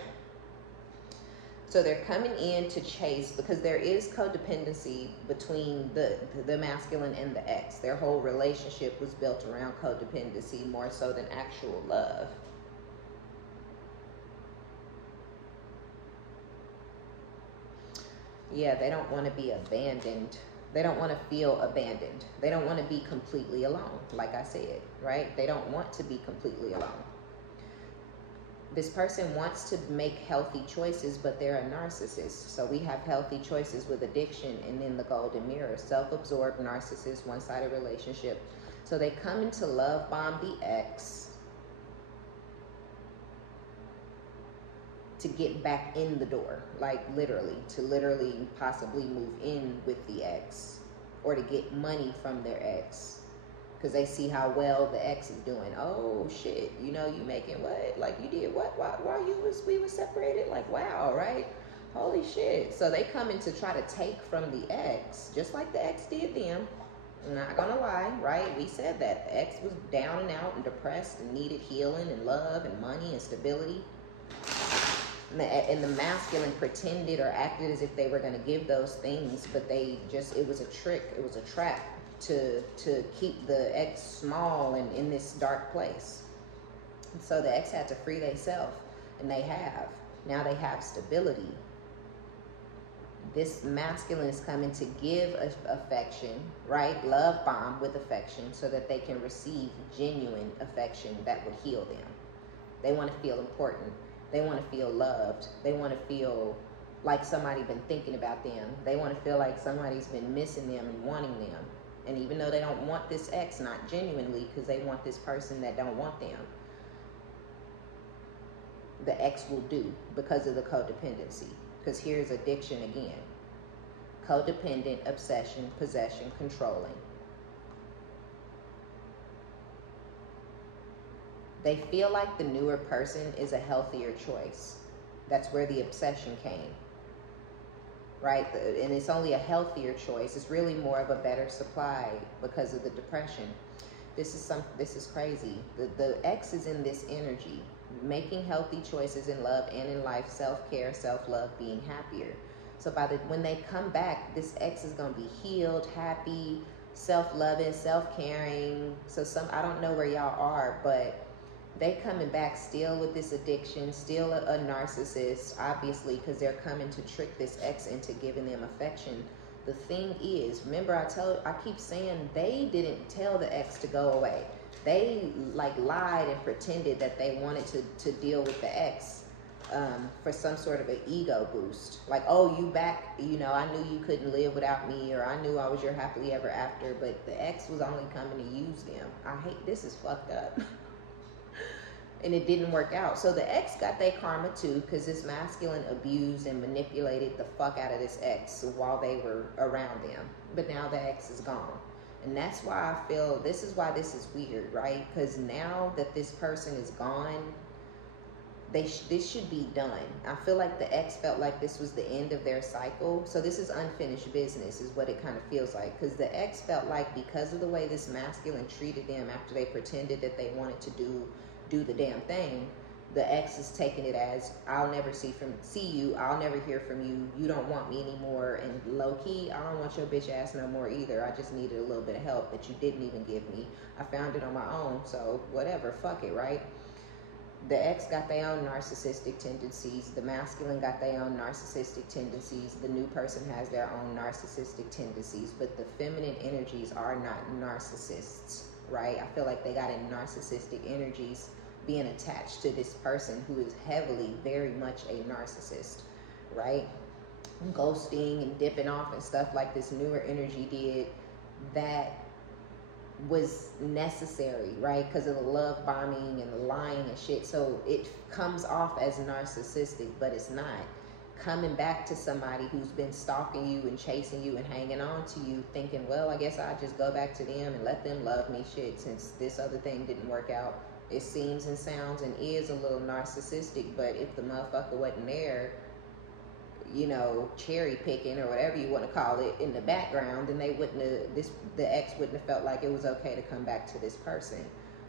So they're coming in to chase, because there is codependency between the masculine and the ex. Their whole relationship was built around codependency more so than actual love. Yeah, they don't want to be abandoned. They don't want to feel abandoned. They don't want to be completely alone, like I said, right? They don't want to be completely alone. This person wants to make healthy choices, but they're a narcissist. So we have healthy choices with addiction, and then the golden mirror, self-absorbed narcissist, one-sided relationship. So they come into love bomb the ex to get back in the door, like literally, to literally possibly move in with the ex, or to get money from their ex, because they see how well the ex is doing. Oh shit, you know, you making what? Like, you did what while we were separated? Like, wow, right? Holy shit. So they come in to try to take from the ex, just like the ex did them. I'm not gonna lie, right? We said that the ex was down and out and depressed and needed healing and love and money and stability. And the masculine pretended or acted as if they were going to give those things, but it was a trick, it was a trap to keep the ex small and in this dark place. And so the ex had to free themselves, and they have. Now they have stability. This masculine is coming to give affection, right? Love bomb with affection, so that they can receive genuine affection that would heal them. They want to feel important. They want to feel loved. They want to feel like somebody's been thinking about them. They want to feel like somebody's been missing them and wanting them. And even though they don't want this ex, not genuinely, because they want this person that don't want them, the ex will do, because of the codependency. Because here's addiction again. Codependent, obsession, possession, controlling. They feel like the newer person is a healthier choice. That's where the obsession came, right? And it's only a healthier choice. It's really more of a better supply because of the depression. This is crazy. The ex is in this energy, making healthy choices in love and in life, self-care, self-love, being happier. So when they come back, this ex is going to be healed, happy, self-loving, self-caring. So I don't know where y'all are, but they coming back still with this addiction, still a narcissist, obviously, because they're coming to trick this ex into giving them affection. The thing is, remember I keep saying they didn't tell the ex to go away. They lied and pretended that they wanted to deal with the ex for some sort of an ego boost. Like, oh, you back, I knew you couldn't live without me, or I knew I was your happily ever after, but the ex was only coming to use them. This is fucked up. And it didn't work out. So the ex got their karma too, because this masculine abused and manipulated the fuck out of this ex while they were around them. But now the ex is gone. And that's why I feel this is weird, right? Because now that this person is gone, this should be done. I feel like the ex felt like this was the end of their cycle. So this is unfinished business is what it kind of feels like. Because the ex felt like because of the way this masculine treated them after they pretended that they wanted to do the damn thing, the ex is taking it as, I'll never see you, I'll never hear from you, you don't want me anymore, and low-key, I don't want your bitch ass no more either. I just needed a little bit of help that you didn't even give me. I found it on my own, so whatever, fuck it, right? The ex got their own narcissistic tendencies, the masculine got their own narcissistic tendencies, the new person has their own narcissistic tendencies, but the feminine energies are not narcissists, right? I feel like they got in narcissistic energies being attached to this person who is heavily, very much a narcissist, right? Ghosting and dipping off and stuff like this newer energy did, that was necessary, right? Because of the love bombing and the lying and shit. So it comes off as narcissistic, but it's not. coming back to somebody who's been stalking you and chasing you and hanging on to you, thinking, well, I guess I'll just go back to them and let them love me, shit, since this other thing didn't work out. It seems and sounds and is a little narcissistic, but if the motherfucker wasn't there, you know, cherry picking or whatever you want to call it in the background, then they wouldn't have, the ex wouldn't have felt like it was okay to come back to this person.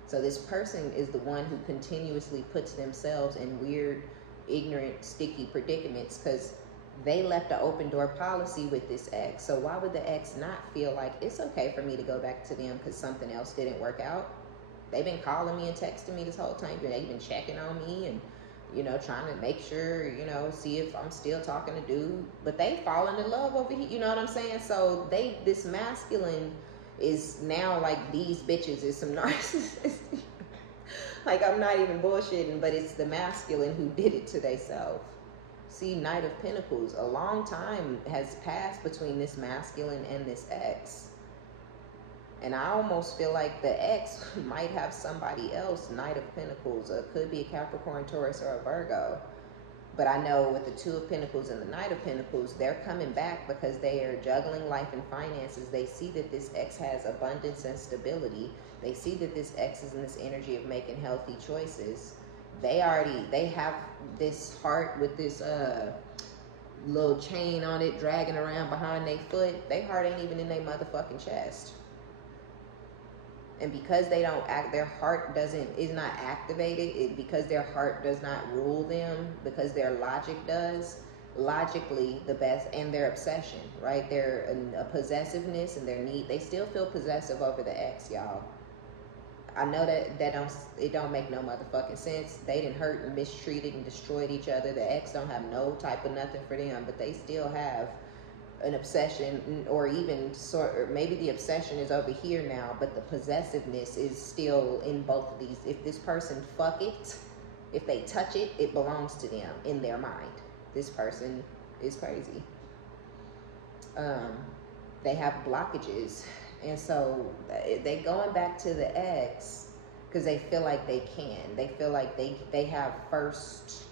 So this person is the one who continuously puts themselves in weird, ignorant, sticky predicaments because they left an open door policy with this ex. So why would the ex not feel like it's okay for me to go back to them because something else didn't work out? They've been calling me and texting me this whole time. They've been checking on me and, you know, trying to make sure, you know, see if I'm still talking to dude. But they falling in love over here, you know what I'm saying? So this masculine is now like these bitches is some narcissists. Like, I'm not even bullshitting, but it's the masculine who did it to theyself. See, Knight of Pentacles, a long time has passed between this masculine and this ex. And I almost feel like the ex might have somebody else, Knight of Pentacles. It could be a Capricorn, Taurus, or a Virgo. But I know with the Two of Pentacles and the Knight of Pentacles, they're coming back because they are juggling life and finances. They see that this ex has abundance and stability. They see that this ex is in this energy of making healthy choices. They have this heart with this little chain on it dragging around behind their foot. Their heart ain't even in their motherfucking chest. And because they don't act, their heart is not activated, because their heart does not rule them, because their logic does, logically the best, and their obsession, right? Their a possessiveness and their need, they still feel possessive over the ex, y'all. I know that it don't make no motherfucking sense. They done hurt and mistreated and destroyed each other. The ex don't have no type of nothing for them, but they still have an obsession, or even or maybe the obsession is over here now, but the possessiveness is still in both of these. If this person fuck it, if they touch it, it belongs to them in their mind. This person is crazy. They have blockages, and so they going back to the ex because they feel like they can. They feel like they have first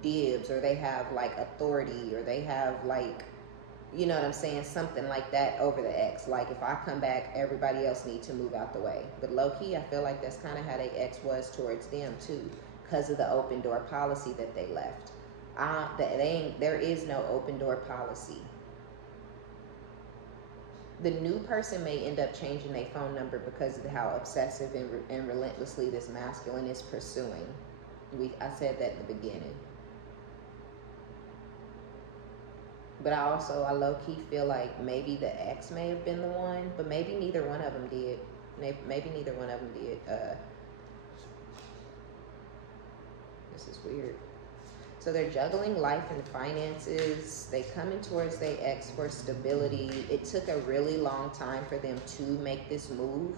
dibs, or they have like authority, or they have like, you know what I'm saying, something like that over the ex. Like, if I come back, everybody else needs to move out the way. But low-key, I feel like that's kind of how their ex was towards them too, because of the open door policy that they left. There is no open door policy. The new person may end up changing their phone number because of how obsessive and relentlessly this masculine is pursuing. I said that in the beginning. But I low-key feel like maybe the ex may have been the one, but maybe neither one of them did. Maybe neither one of them did. This is weird. So they're juggling life and finances. They coming towards their ex for stability. It took a really long time for them to make this move.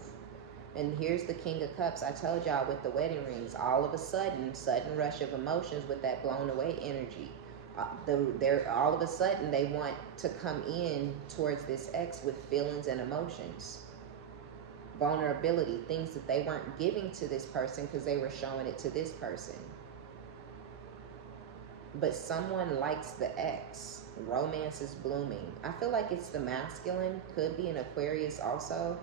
And here's the King of Cups. I told y'all with the wedding rings, all of a sudden rush of emotions with that blown away energy. All of a sudden they want to come in towards this ex with feelings and emotions, vulnerability, things that they weren't giving to this person because they were showing it to this person. But someone likes the ex. Romance is blooming. I feel like it's the masculine, could be an Aquarius also.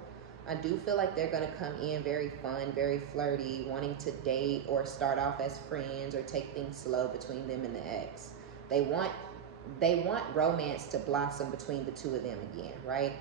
I do feel like they're going to come in very fun, very flirty, wanting to date or start off as friends or take things slow between them and the ex. They want romance to blossom between the two of them again, right?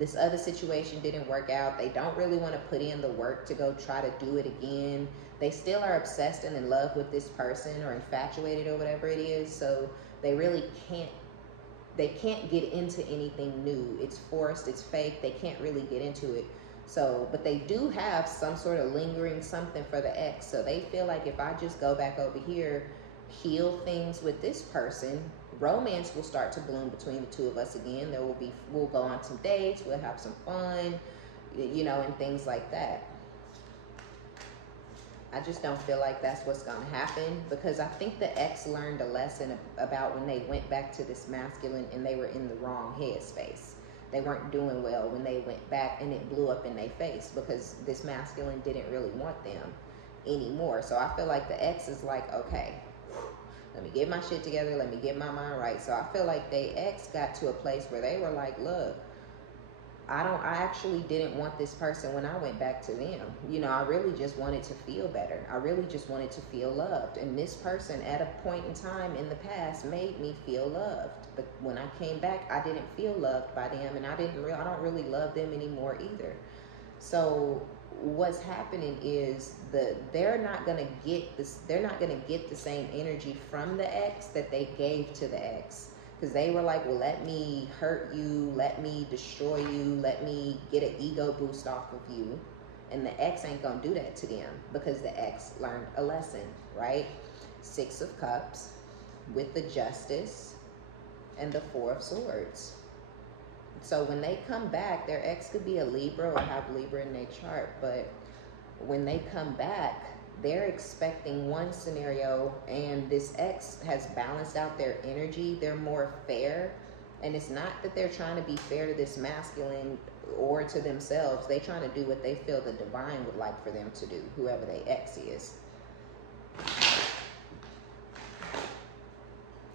This other situation didn't work out. They don't really want to put in the work to go try to do it again. They still are obsessed and in love with this person, or infatuated, or whatever it is. So they really can't get into anything new. It's forced, it's fake. They can't really get into it. So, but they do have some sort of lingering something for the ex. So they feel like if I just go back over here, heal things with this person, romance will start to bloom between the two of us again. We'll go on some dates, we'll have some fun, you know, and things like that. I just don't feel like that's what's going to happen, because I think the ex learned a lesson about when they went back to this masculine and they were in the wrong headspace. They weren't doing well when they went back, and it blew up in their face because this masculine didn't really want them anymore. So I feel like the ex is like, okay, Let me get my shit together. Let me get my mind right. So I feel like they ex got to a place where they were like, look, I actually didn't want this person when I went back to them. You know, I really just wanted to feel better. I really just wanted to feel loved. And this person at a point in time in the past made me feel loved. But when I came back, I didn't feel loved by them, and I don't really love them anymore either. So what's happening is they're not gonna get the same energy from the ex that they gave to the ex. Because they were like, well, let me hurt you, let me destroy you, let me get an ego boost off of you. And the ex ain't gonna do that to them because the ex learned a lesson, right? 6 of Cups with the Justice and the 4 of Swords. So when they come back, their ex could be a Libra or have Libra in their chart, but when they come back, they're expecting one scenario, and this ex has balanced out their energy. They're more fair, and it's not that they're trying to be fair to this masculine or to themselves. They're trying to do what they feel the divine would like for them to do, whoever their ex is.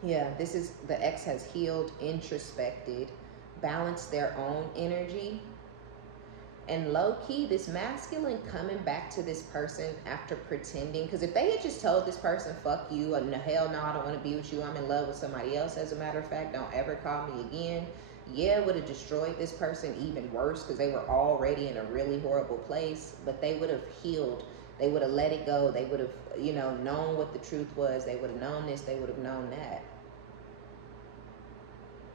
Yeah, this is, the ex has healed, introspected, balanced their own energy. And low-key, this masculine coming back to this person after pretending, because if they had just told this person, fuck you, or hell no, I don't want to be with you, I'm in love with somebody else, as a matter of fact, don't ever call me again, yeah, it would have destroyed this person even worse, because they were already in a really horrible place. But they would have healed. They would have let it go. They would have, you know, known what the truth was. They would have known this. They would have known that.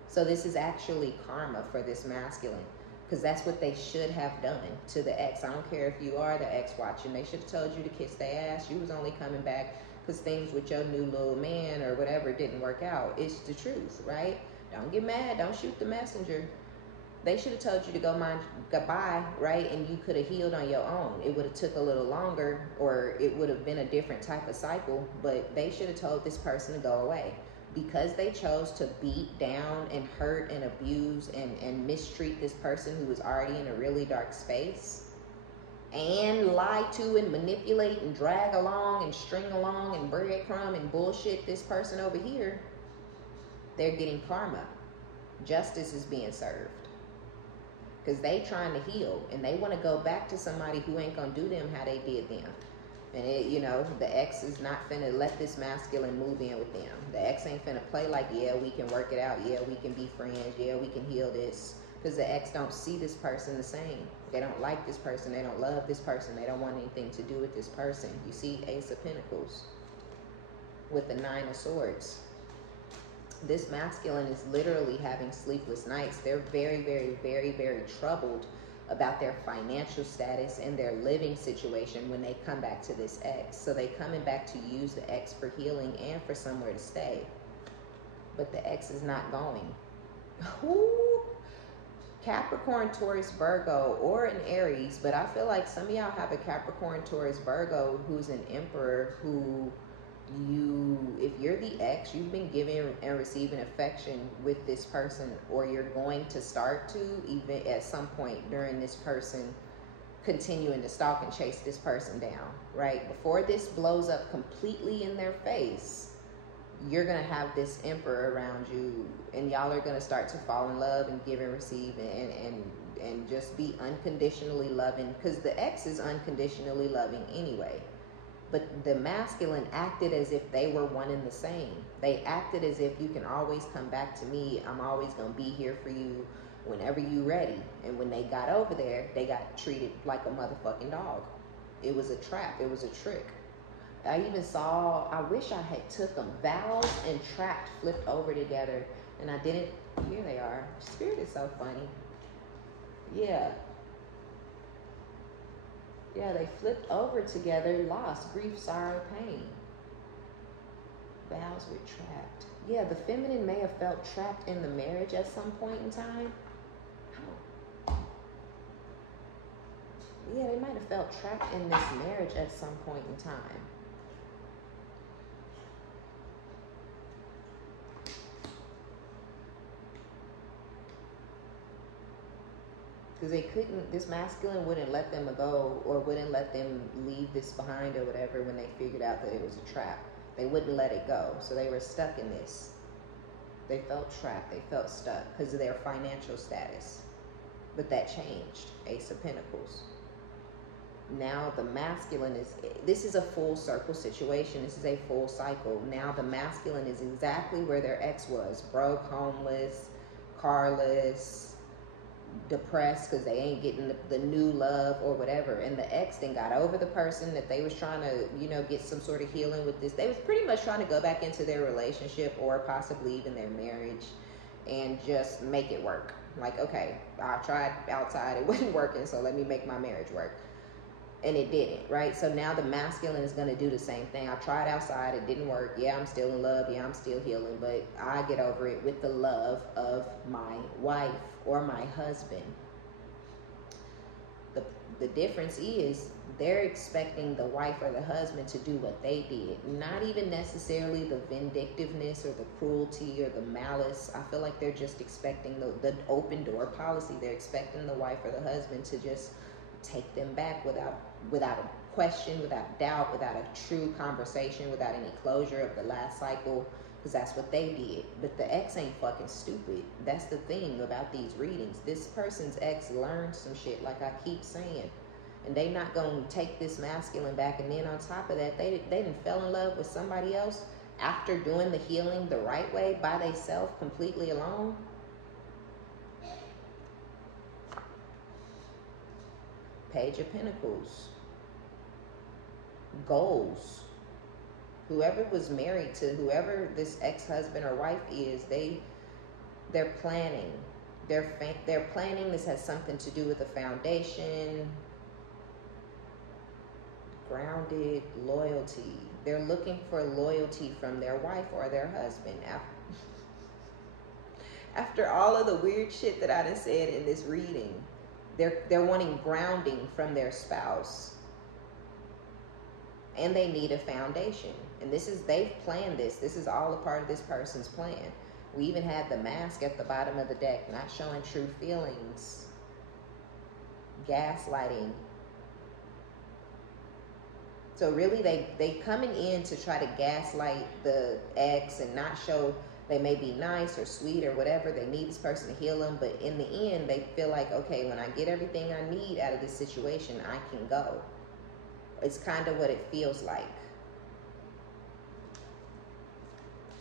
So this is actually karma for this masculine, because that's what they should have done to the ex. I don't care if you are the ex watching. They should have told you to kiss their ass. You was only coming back because things with your new little man or whatever didn't work out. It's the truth, right? Don't get mad. Don't shoot the messenger. They should have told you to go mind goodbye, right? And you could have healed on your own. It would have took a little longer, or it would have been a different type of cycle, but they should have told this person to go away. Because they chose to beat down and hurt and abuse and mistreat this person who was already in a really dark space, and lie to and manipulate and drag along and string along and breadcrumb and bullshit this person over here, they're getting karma. Justice is being served. Because they trying to heal, and they want to go back to somebody who ain't going to do them how they did them. And it, you know, the ex is not finna let this masculine move in with them. The ex ain't finna play like, yeah, we can work it out. Yeah, we can be friends. Yeah, we can heal this. Because the ex don't see this person the same. They don't like this person. They don't love this person. They don't want anything to do with this person. You see Ace of Pentacles with the 9 of Swords. This masculine is literally having sleepless nights. They're very, very, very, very troubled about their financial status and their living situation when they come back to this ex. So they coming back to use the ex for healing and for somewhere to stay. But the ex is not going. Ooh. Capricorn, Taurus, Virgo, or an Aries, but I feel like some of y'all have a Capricorn, Taurus, Virgo who's an emperor who if you're the ex, you've been giving and receiving affection with this person, or you're going to start to, even at some point during this person continuing to stalk and chase this person down, right? Before this blows up completely in their face, you're going to have this emperor around you, and y'all are going to start to fall in love and give and receive and just be unconditionally loving, because the ex is unconditionally loving anyway. But the masculine acted as if they were one and the same. They acted as if you can always come back to me. I'm always going to be here for you whenever you're ready. And when they got over there, they got treated like a motherfucking dog. It was a trap. It was a trick. I even saw, I wish I had took them, vows and trapped flipped over together. And I didn't. Here they are. Spirit is so funny. Yeah. Yeah, they flipped over together, lost, grief, sorrow, pain. Vows were trapped. Yeah, the feminine may have felt trapped in the marriage at some point in time. Yeah, they might have felt trapped in this marriage at some point in time. Because they couldn't, this masculine wouldn't let them go, or wouldn't let them leave this behind or whatever when they figured out that it was a trap. They wouldn't let it go. So they were stuck in this. They felt trapped. They felt stuck because of their financial status. But that changed. Ace of Pentacles. Now the masculine is, this is a full circle situation. This is a full cycle. Now the masculine is exactly where their ex was. Broke, homeless, carless, depressed because they ain't getting the new love or whatever. And the ex then got over the person that they was trying to, you know, get some sort of healing with this. They was pretty much trying to go back into their relationship or possibly even their marriage and just make it work. Like, okay, I tried outside, it wasn't working, so let me make my marriage work. And it didn't, right? So now the masculine is going to do the same thing. I tried outside, it didn't work. Yeah, I'm still in love. Yeah, I'm still healing, but I get over it with the love of my wife or my husband. The difference is they're expecting the wife or the husband to do what they did. Not even necessarily the vindictiveness or the cruelty or the malice. I feel like they're just expecting the open door policy. They're expecting the wife or the husband to just take them back without a question, without doubt, without a true conversation, without any closure of the last cycle, because that's what they did. But the ex ain't fucking stupid. That's the thing about these readings. This person's ex learned some shit, like I keep saying, and they not gonna take this masculine back. And then on top of that, they didn't fell in love with somebody else after doing the healing the right way by themselves, completely alone. Page of Pentacles. Goals. Whoever was married to whoever this ex-husband or wife is, they're planning. They're planning. This has something to do with the foundation. Grounded, loyalty. They're looking for loyalty from their wife or their husband. After all of the weird shit that I done said in this reading, they're wanting grounding from their spouse. And they need a foundation. And they've planned this. This is all a part of this person's plan. We even had the mask at the bottom of the deck, not showing true feelings. Gaslighting. So really they coming in to try to gaslight the ex and not show they may be nice or sweet or whatever. They need this person to heal them. But in the end, they feel like, okay, when I get everything I need out of this situation, I can go. It's kind of what it feels like.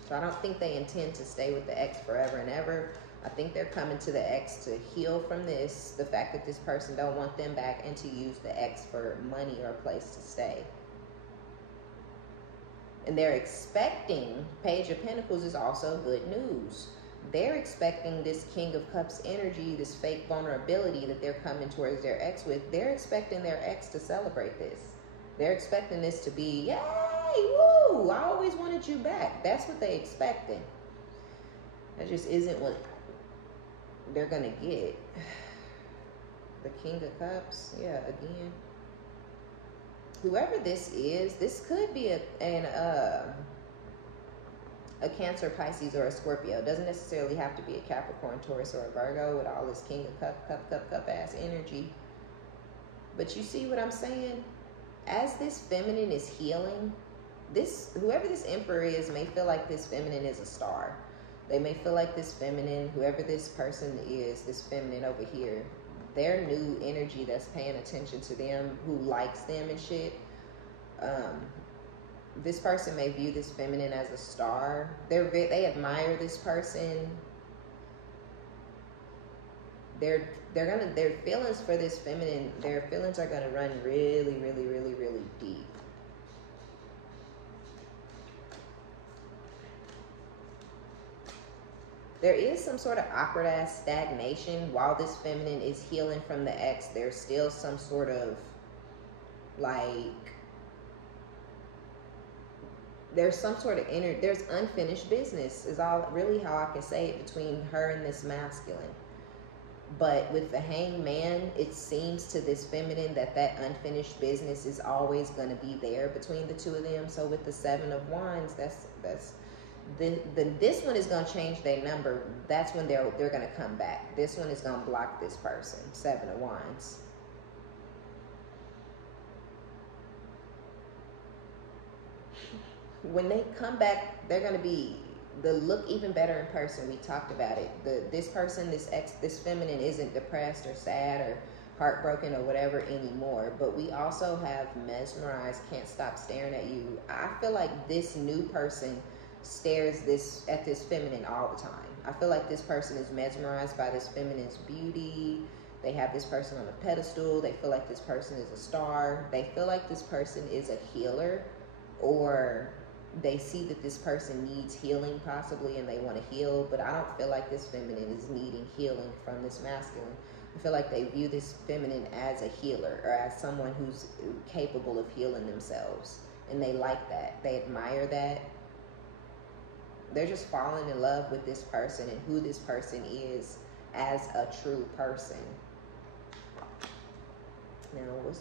So I don't think they intend to stay with the ex forever and ever. I think they're coming to the ex to heal from this, the fact that this person don't want them back, and to use the ex for money or a place to stay. And they're expecting, Page of Pentacles is also good news. They're expecting this King of Cups energy, this fake vulnerability that they're coming towards their ex with. They're expecting their ex to celebrate this. They're expecting this to be, yay, woo, I always wanted you back. That's what they expecting. That just isn't what they're going to get. The King of Cups, yeah, again. Whoever this is, this could be a Cancer, Pisces, or a Scorpio. It doesn't necessarily have to be a Capricorn, Taurus, or a Virgo with all this King of Cup ass energy. But you see what I'm saying? As this feminine is healing, whoever this Emperor is may feel like this feminine is a star. They may feel like this feminine, whoever this person is, this feminine over here, their new energy that's paying attention to them, who likes them and shit, this person may view this feminine as a star. They admire this person. Their feelings for this feminine, their feelings are gonna run really, really, really, really deep. There is some sort of awkward ass stagnation while this feminine is healing from the ex. There's still some sort of there's some sort of there's unfinished business is all really how I can say it between her and this masculine. But with the Hanged Man, it seems to this feminine that unfinished business is always going to be there between the two of them. So with the Seven of Wands, this one is going to change their number. That's when they're going to come back. This one is going to block this person. Seven of Wands. when they come back, they're gonna be the look even better in person. We talked about it. This person, this feminine isn't depressed or sad or heartbroken or whatever anymore. But we also have mesmerized, can't stop staring at you. I feel like this new person stares at this feminine all the time. I feel like this person is mesmerized by this feminine's beauty. They have this person on a pedestal. They feel like this person is a star. They feel like this person is a healer, or they see that this person needs healing possibly and they want to heal. But I don't feel like this feminine is needing healing from this masculine. I feel like they view this feminine as a healer, or as someone who's capable of healing themselves. And they like that. They admire that. They're just falling in love with this person and who this person is as a true person. Now,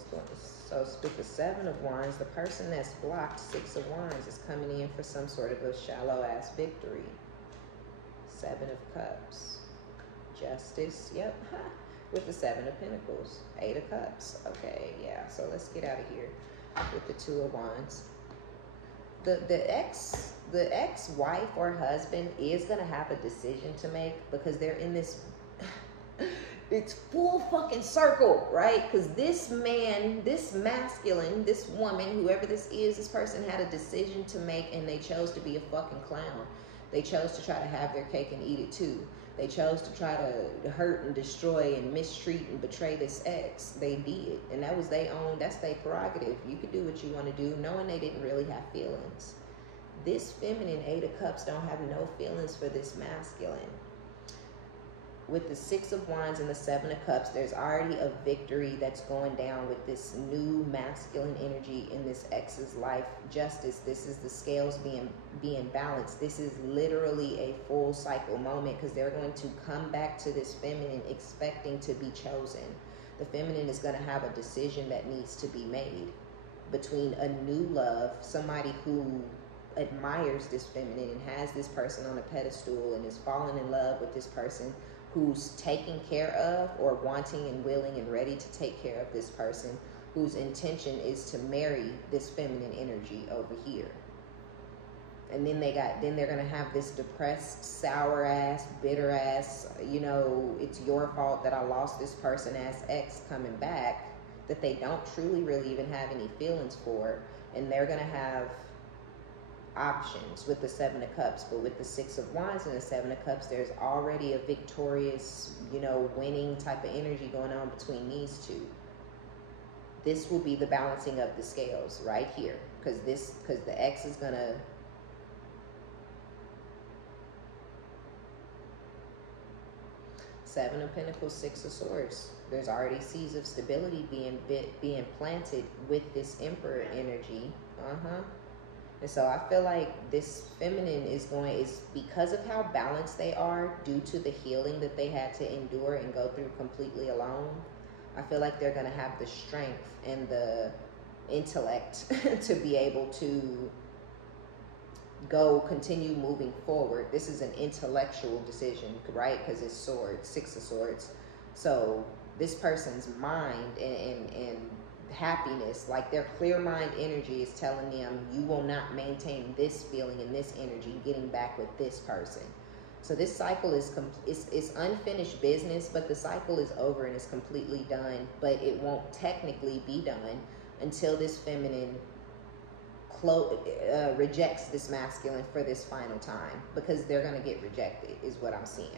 so with the Seven of Wands, the person that's blocked, Six of Wands, is coming in for some sort of a shallow-ass victory. Seven of Cups. Justice, yep. With the Seven of Pentacles. Eight of Cups. Okay, yeah, so let's get out of here with the Two of Wands. The ex-wife or husband is going to have a decision to make, because they're in this... it's full fucking circle, right? Because this man, this masculine, this woman, whoever this is, this person had a decision to make, and they chose to be a fucking clown. They chose to try to have their cake and eat it too. They chose to try to hurt and destroy and mistreat and betray this ex. They did. And that was their own, that's their prerogative. You could do what you want to do, knowing they didn't really have feelings. This feminine Eight of Cups don't have no feelings for this masculine. With the Six of Wands and the Seven of Cups, there's already a victory that's going down with this new masculine energy in this ex's life. Justice, this is the scales being balanced. This is literally a full cycle moment, because they're going to come back to this feminine expecting to be chosen. The feminine is going to have a decision that needs to be made between a new love, somebody who admires this feminine and has this person on a pedestal and is falling in love with this person, who's taking care of, or wanting and willing and ready to take care of this person, whose intention is to marry this feminine energy over here. And then they're gonna have this depressed, sour ass, bitter ass, you know, it's your fault that I lost this person ass ex coming back, that they don't truly really even have any feelings for. And they're gonna have options with the Seven of Cups. But with the Six of Wands and the Seven of Cups, there's already a victorious, you know, winning type of energy going on between these two. This will be the balancing of the scales right here, because the ex is gonna Seven of Pentacles, Six of Swords. There's already seeds of stability being planted with this Emperor energy. And so I feel like this feminine is because of how balanced they are, due to the healing that they had to endure and go through completely alone. I feel like they're going to have the strength and the intellect to be able to continue moving forward. This is an intellectual decision, right? Because it's swords, Six of Swords. So this person's mind and happiness, like their clear mind energy is telling them, you will not maintain this feeling and this energy getting back with this person. So this cycle is unfinished business, but the cycle is over and it's completely done. But it won't technically be done until this feminine rejects this masculine for this final time, because they're going to get rejected is what I'm seeing.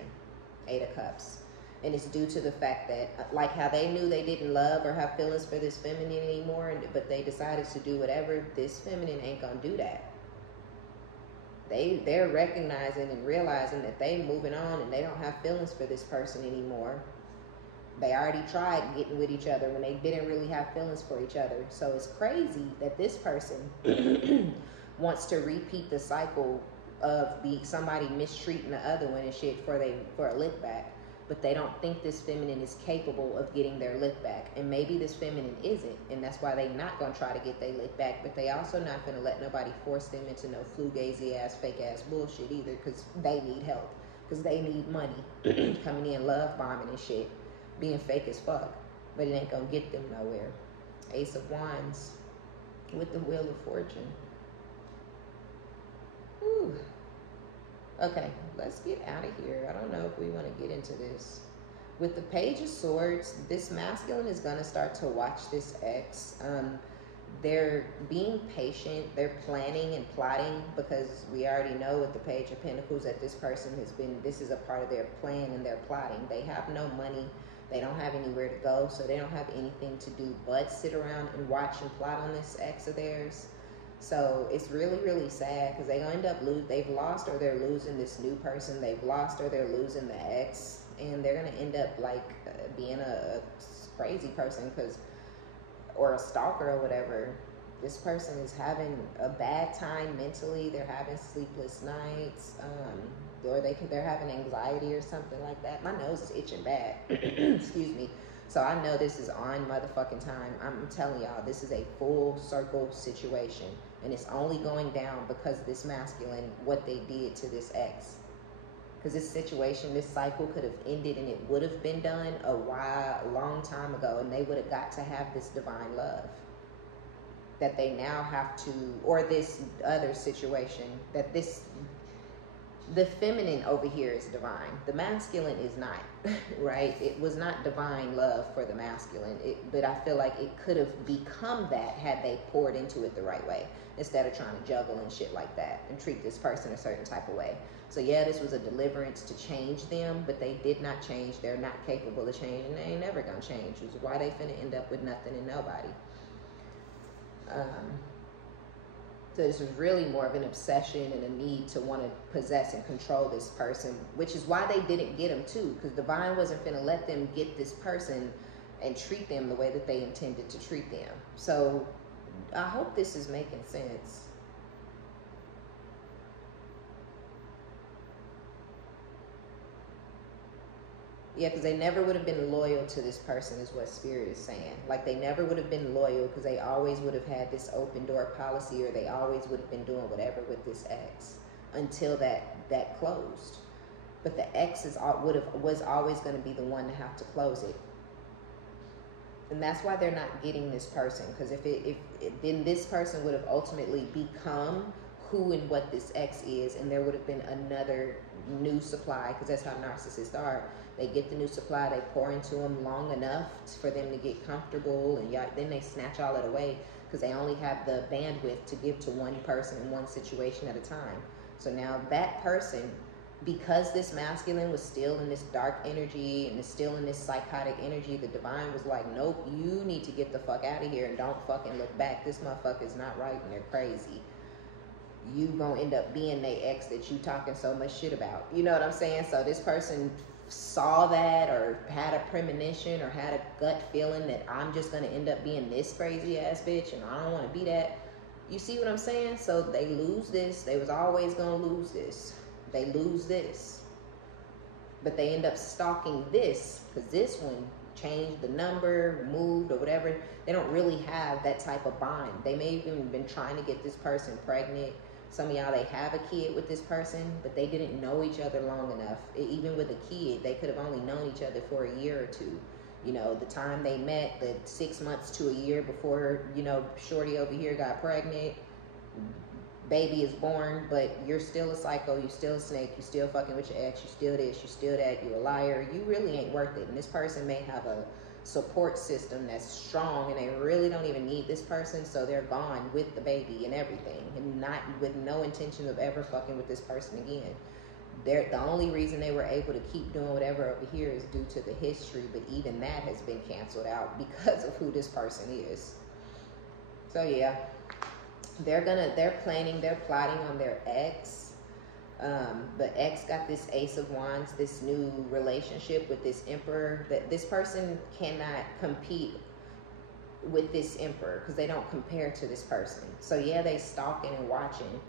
Eight of Cups. And it's due to the fact that, like how they knew they didn't love or have feelings for this feminine anymore, but they decided to do whatever, this feminine ain't going to do that. They're recognizing and realizing that they moving on and they don't have feelings for this person anymore. They already tried getting with each other when they didn't really have feelings for each other. So it's crazy that this person wants to repeat the cycle of somebody mistreating the other one and shit for a lick back. But they don't think this feminine is capable of getting their lick back. And maybe this feminine isn't, and that's why they not going to try to get their lick back. But they also not going to let nobody force them into no flugazy-ass, fake-ass bullshit either, because they need help. Because they need money. Coming in love bombing and shit. Being fake as fuck. But it ain't going to get them nowhere. Ace of Wands with the Wheel of Fortune. Okay, let's get out of here. I don't know if we want to get into this. With the Page of Swords, this masculine is going to start to watch this ex. They're being patient. They're planning and plotting, because we already know with the Page of Pentacles that this person has been, this is a part of their plan and their plotting. They have no money. They don't have anywhere to go, so they don't have anything to do but sit around and watch and plot on this ex of theirs. So it's really, really sad, because they're going to end up they've lost or they're losing this new person. They've lost or they're losing the ex, and they're going to end up like being a crazy person, or a stalker or whatever. This person is having a bad time mentally. They're having sleepless nights, or they're having anxiety or something like that. My nose is itching bad. Excuse me. So I know this is on motherfucking time. I'm telling y'all, this is a full circle situation, and it's only going down because this masculine, what they did to this ex. Because this situation, this cycle could have ended, and it would have been done a long time ago, and they would have got to have this divine love that they now have to, or this other situation that the feminine over here is divine. The masculine is not, right? It was not divine love for the masculine, but I feel like it could have become that had they poured into it the right way, instead of trying to juggle and shit like that and treat this person a certain type of way. So yeah, this was a deliverance to change them, but they did not change. They're not capable of changing. They ain't never gonna change, which is why they finna end up with nothing and nobody. So this was really more of an obsession and a need to want to possess and control this person, which is why they didn't get him too, because Divine wasn't finna let them get this person and treat them the way that they intended to treat them. So I hope this is making sense. Yeah, because they never would have been loyal to this person is what Spirit is saying. Like, they never would have been loyal because they always would have had this open door policy, or they always would have been doing whatever with this ex until that closed. But the ex was always going to be the one to have to close it. And that's why they're not getting this person, because if then this person would have ultimately become who and what this ex is, and there would have been another new supply, because that's how narcissists are. They get the new supply, they pour into them long enough for them to get comfortable, and then they snatch all it away, because they only have the bandwidth to give to one person in one situation at a time. So now that person, because this masculine was still in this dark energy and is still in this psychotic energy, the Divine was like, nope, you need to get the fuck out of here and don't fucking look back. This motherfucker is not right and they're crazy. You gonna end up being the ex that you talking so much shit about. You know what I'm saying? So this person saw that, or had a premonition, or had a gut feeling that I'm just gonna end up being this crazy ass bitch and I don't want to be that. You see what I'm saying? So they lose this. They was always gonna lose this. They lose this, but they end up stalking this, because this one changed the number, moved, or whatever. They don't really have that type of bond. They may have even been trying to get this person pregnant. Some of y'all, they have a kid with this person, but they didn't know each other long enough. Even with a kid, they could have only known each other for a year or two. You know, the time they met, the 6 months to a year before, you know, Shorty over here got pregnant, baby is born, but you're still a psycho, you still a snake, you still fucking with your ex, you still this, you still that, you a liar, you really ain't worth it. And this person may have a support system that's strong, and they really don't even need this person, so they're gone with the baby and everything, and not with no intention of ever fucking with this person again. The only reason they were able to keep doing whatever over here is due to the history, but even that has been canceled out because of who this person is. So yeah, they're planning, they're plotting on their ex. The ex got this Ace of Wands, this new relationship with this Emperor, that this person cannot compete with this Emperor because they don't compare to this person. So yeah, they stalking and watching,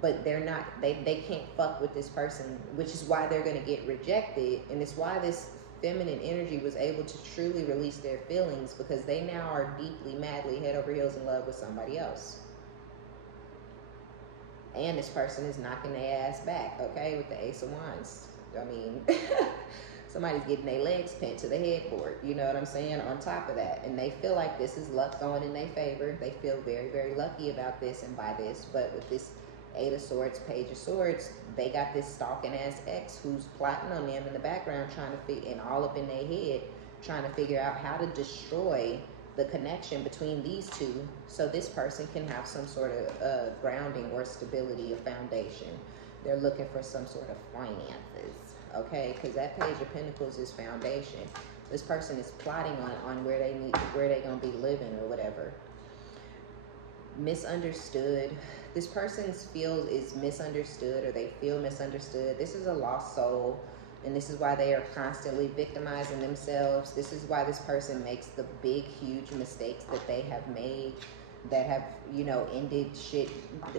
but they're not, they can't fuck with this person, which is why they're going to get rejected. And it's why this feminine energy was able to truly release their feelings, because they now are deeply, madly, head over heels in love with somebody else. And this person is knocking their ass back, okay, with the Ace of Wands. I mean, somebody's getting their legs pinned to the headboard, you know what I'm saying, on top of that. And they feel like this is luck going in their favor. They feel very, very lucky about this and by this. But with this Eight of Swords, Page of Swords, they got this stalking ass ex who's plotting on them in the background, trying to fit and all up in their head, trying to figure out how to destroy the connection between these two so this person can have some sort of grounding or stability, a foundation. They're looking for some sort of finances, okay? Because that Page of Pentacles is foundation. This person is plotting on where they're gonna be living or whatever. Misunderstood. This person is misunderstood, or they feel misunderstood. This is a lost soul. And this is why they are constantly victimizing themselves. This is why this person makes the big, huge mistakes that they have made, that have, you know, ended shit.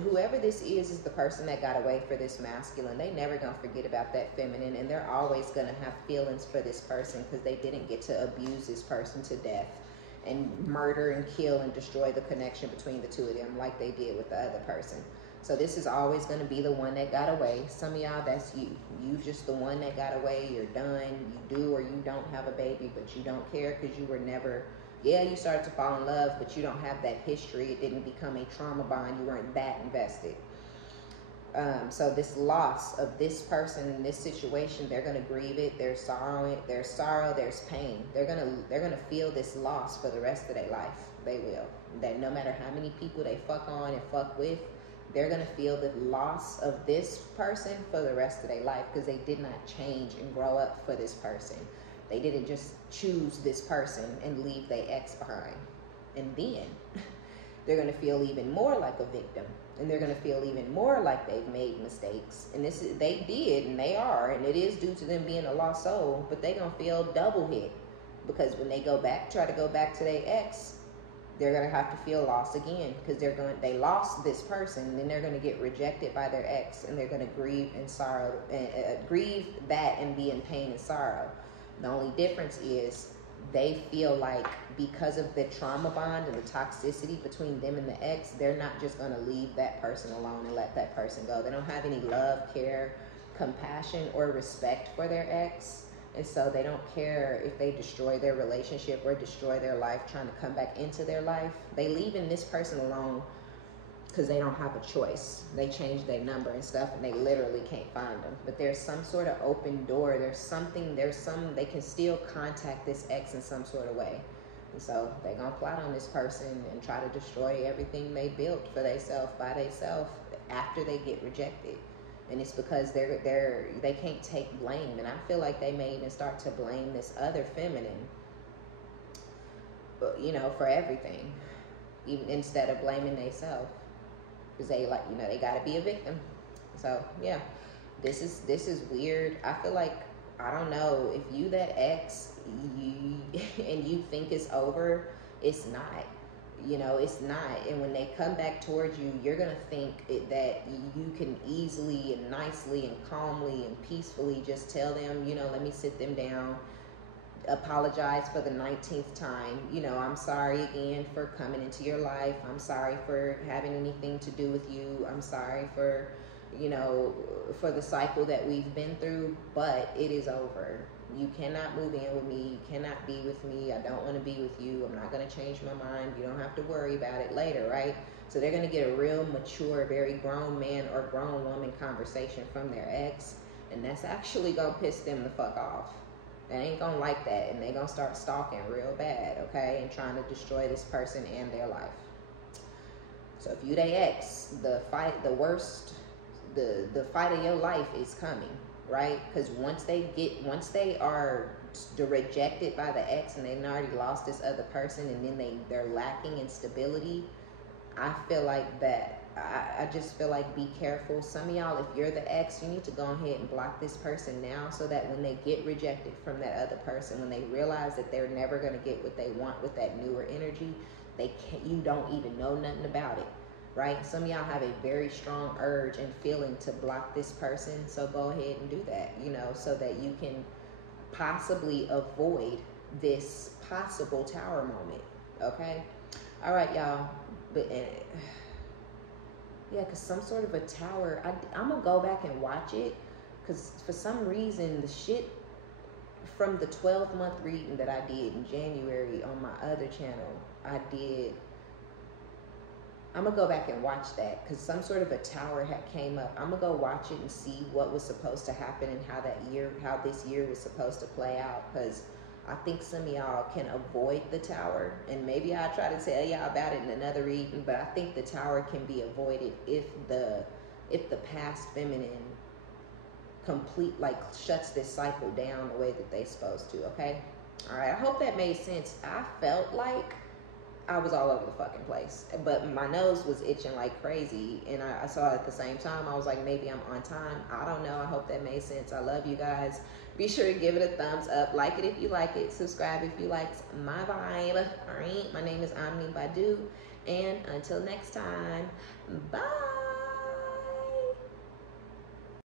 Whoever this is the person that got away for this masculine. They never gonna forget about that feminine, and they're always gonna have feelings for this person because they didn't get to abuse this person to death and murder and kill and destroy the connection between the two of them like they did with the other person. So this is always going to be the one that got away. Some of y'all, that's you. You just the one that got away. You're done. You do or you don't have a baby, but you don't care because you were never, yeah, you started to fall in love, but you don't have that history. It didn't become a trauma bond. You weren't that invested. So this loss of this person in this situation, they're going to grieve it. There's sorrow, there's pain. They're going to feel this loss for the rest of their life. They will. That no matter how many people they fuck on and fuck with, they're going to feel the loss of this person for the rest of their life because they did not change and grow up for this person. They didn't just choose this person and leave their ex behind. And then they're going to feel even more like a victim. And they're going to feel even more like they've made mistakes. And they did, and they are, and it is due to them being a lost soul, but they're going to feel double hit. Because when they try to go back to their ex, they're going to have to feel lost again because they lost this person, and then they're going to get rejected by their ex, and they're going to grieve and sorrow, grieve that and be in pain and sorrow. The only difference is they feel like because of the trauma bond and the toxicity between them and the ex, they're not just going to leave that person alone and let that person go. They don't have any love, care, compassion, or respect for their ex. And so they don't care if they destroy their relationship or destroy their life trying to come back into their life. They leaving this person alone because they don't have a choice. They change their number and stuff, and they literally can't find them. But there's some sort of open door. They can still contact this ex in some sort of way. And so they're going to plot on this person and try to destroy everything they built for themselves, by themselves, after they get rejected. And it's because they can't take blame. And I feel like they may even start to blame this other feminine, you know, for everything, even instead of blaming themselves. Because they got to be a victim. So, yeah, this is weird. I feel like, I don't know, if you that ex, and you think it's over, it's not. You know, it's not. And when they come back towards you, you're going to think that you can easily and nicely and calmly and peacefully just tell them, you know, let me sit them down, apologize for the 19th time. You know, I'm sorry again for coming into your life. I'm sorry for having anything to do with you. I'm sorry for, you know, for the cycle that we've been through, but it is over. You cannot move in with me. You cannot be with me. I don't want to be with you. I'm not going to change my mind. You don't have to worry about it later, right? So they're going to get a real mature, very grown man or grown woman conversation from their ex, and that's actually going to piss them the fuck off. They ain't going to like that, and they're going to start stalking real bad, okay, and trying to destroy this person and their life. So if you they ex, the fight of your life is coming, right? Because once they are rejected by the ex and they've already lost this other person, and then they're lacking in stability, I feel like that. I just feel like be careful. Some of y'all, if you're the ex, you need to go ahead and block this person now, so that when they get rejected from that other person, when they realize that they're never going to get what they want with that newer energy, you don't even know nothing about it. Right? Some of y'all have a very strong urge and feeling to block this person, so go ahead and do that, you know, so that you can possibly avoid this possible tower moment, okay? All right, y'all, but yeah, because some sort of a tower, I'm going to go back and watch it, because for some reason, the shit from the 12-month reading that I did in January on my other channel, I'm gonna go back and watch that because some sort of a tower had came up. I'm gonna go watch it and see what was supposed to happen and how this year was supposed to play out. Because I think some of y'all can avoid the tower, and maybe I'll try to tell y'all about it in another reading. But I think the tower can be avoided if the past feminine shuts this cycle down the way that they're supposed to. Okay, all right. I hope that made sense. I felt like I was all over the fucking place, but my nose was itching like crazy, and I saw at the same time, I was like, maybe I'm on time. I don't know. I hope that made sense. I love you guys. Be sure to give it a thumbs up. Like it if you like it. Subscribe if you liked my vibe. All right. My name is OmniBadu, and until next time, bye.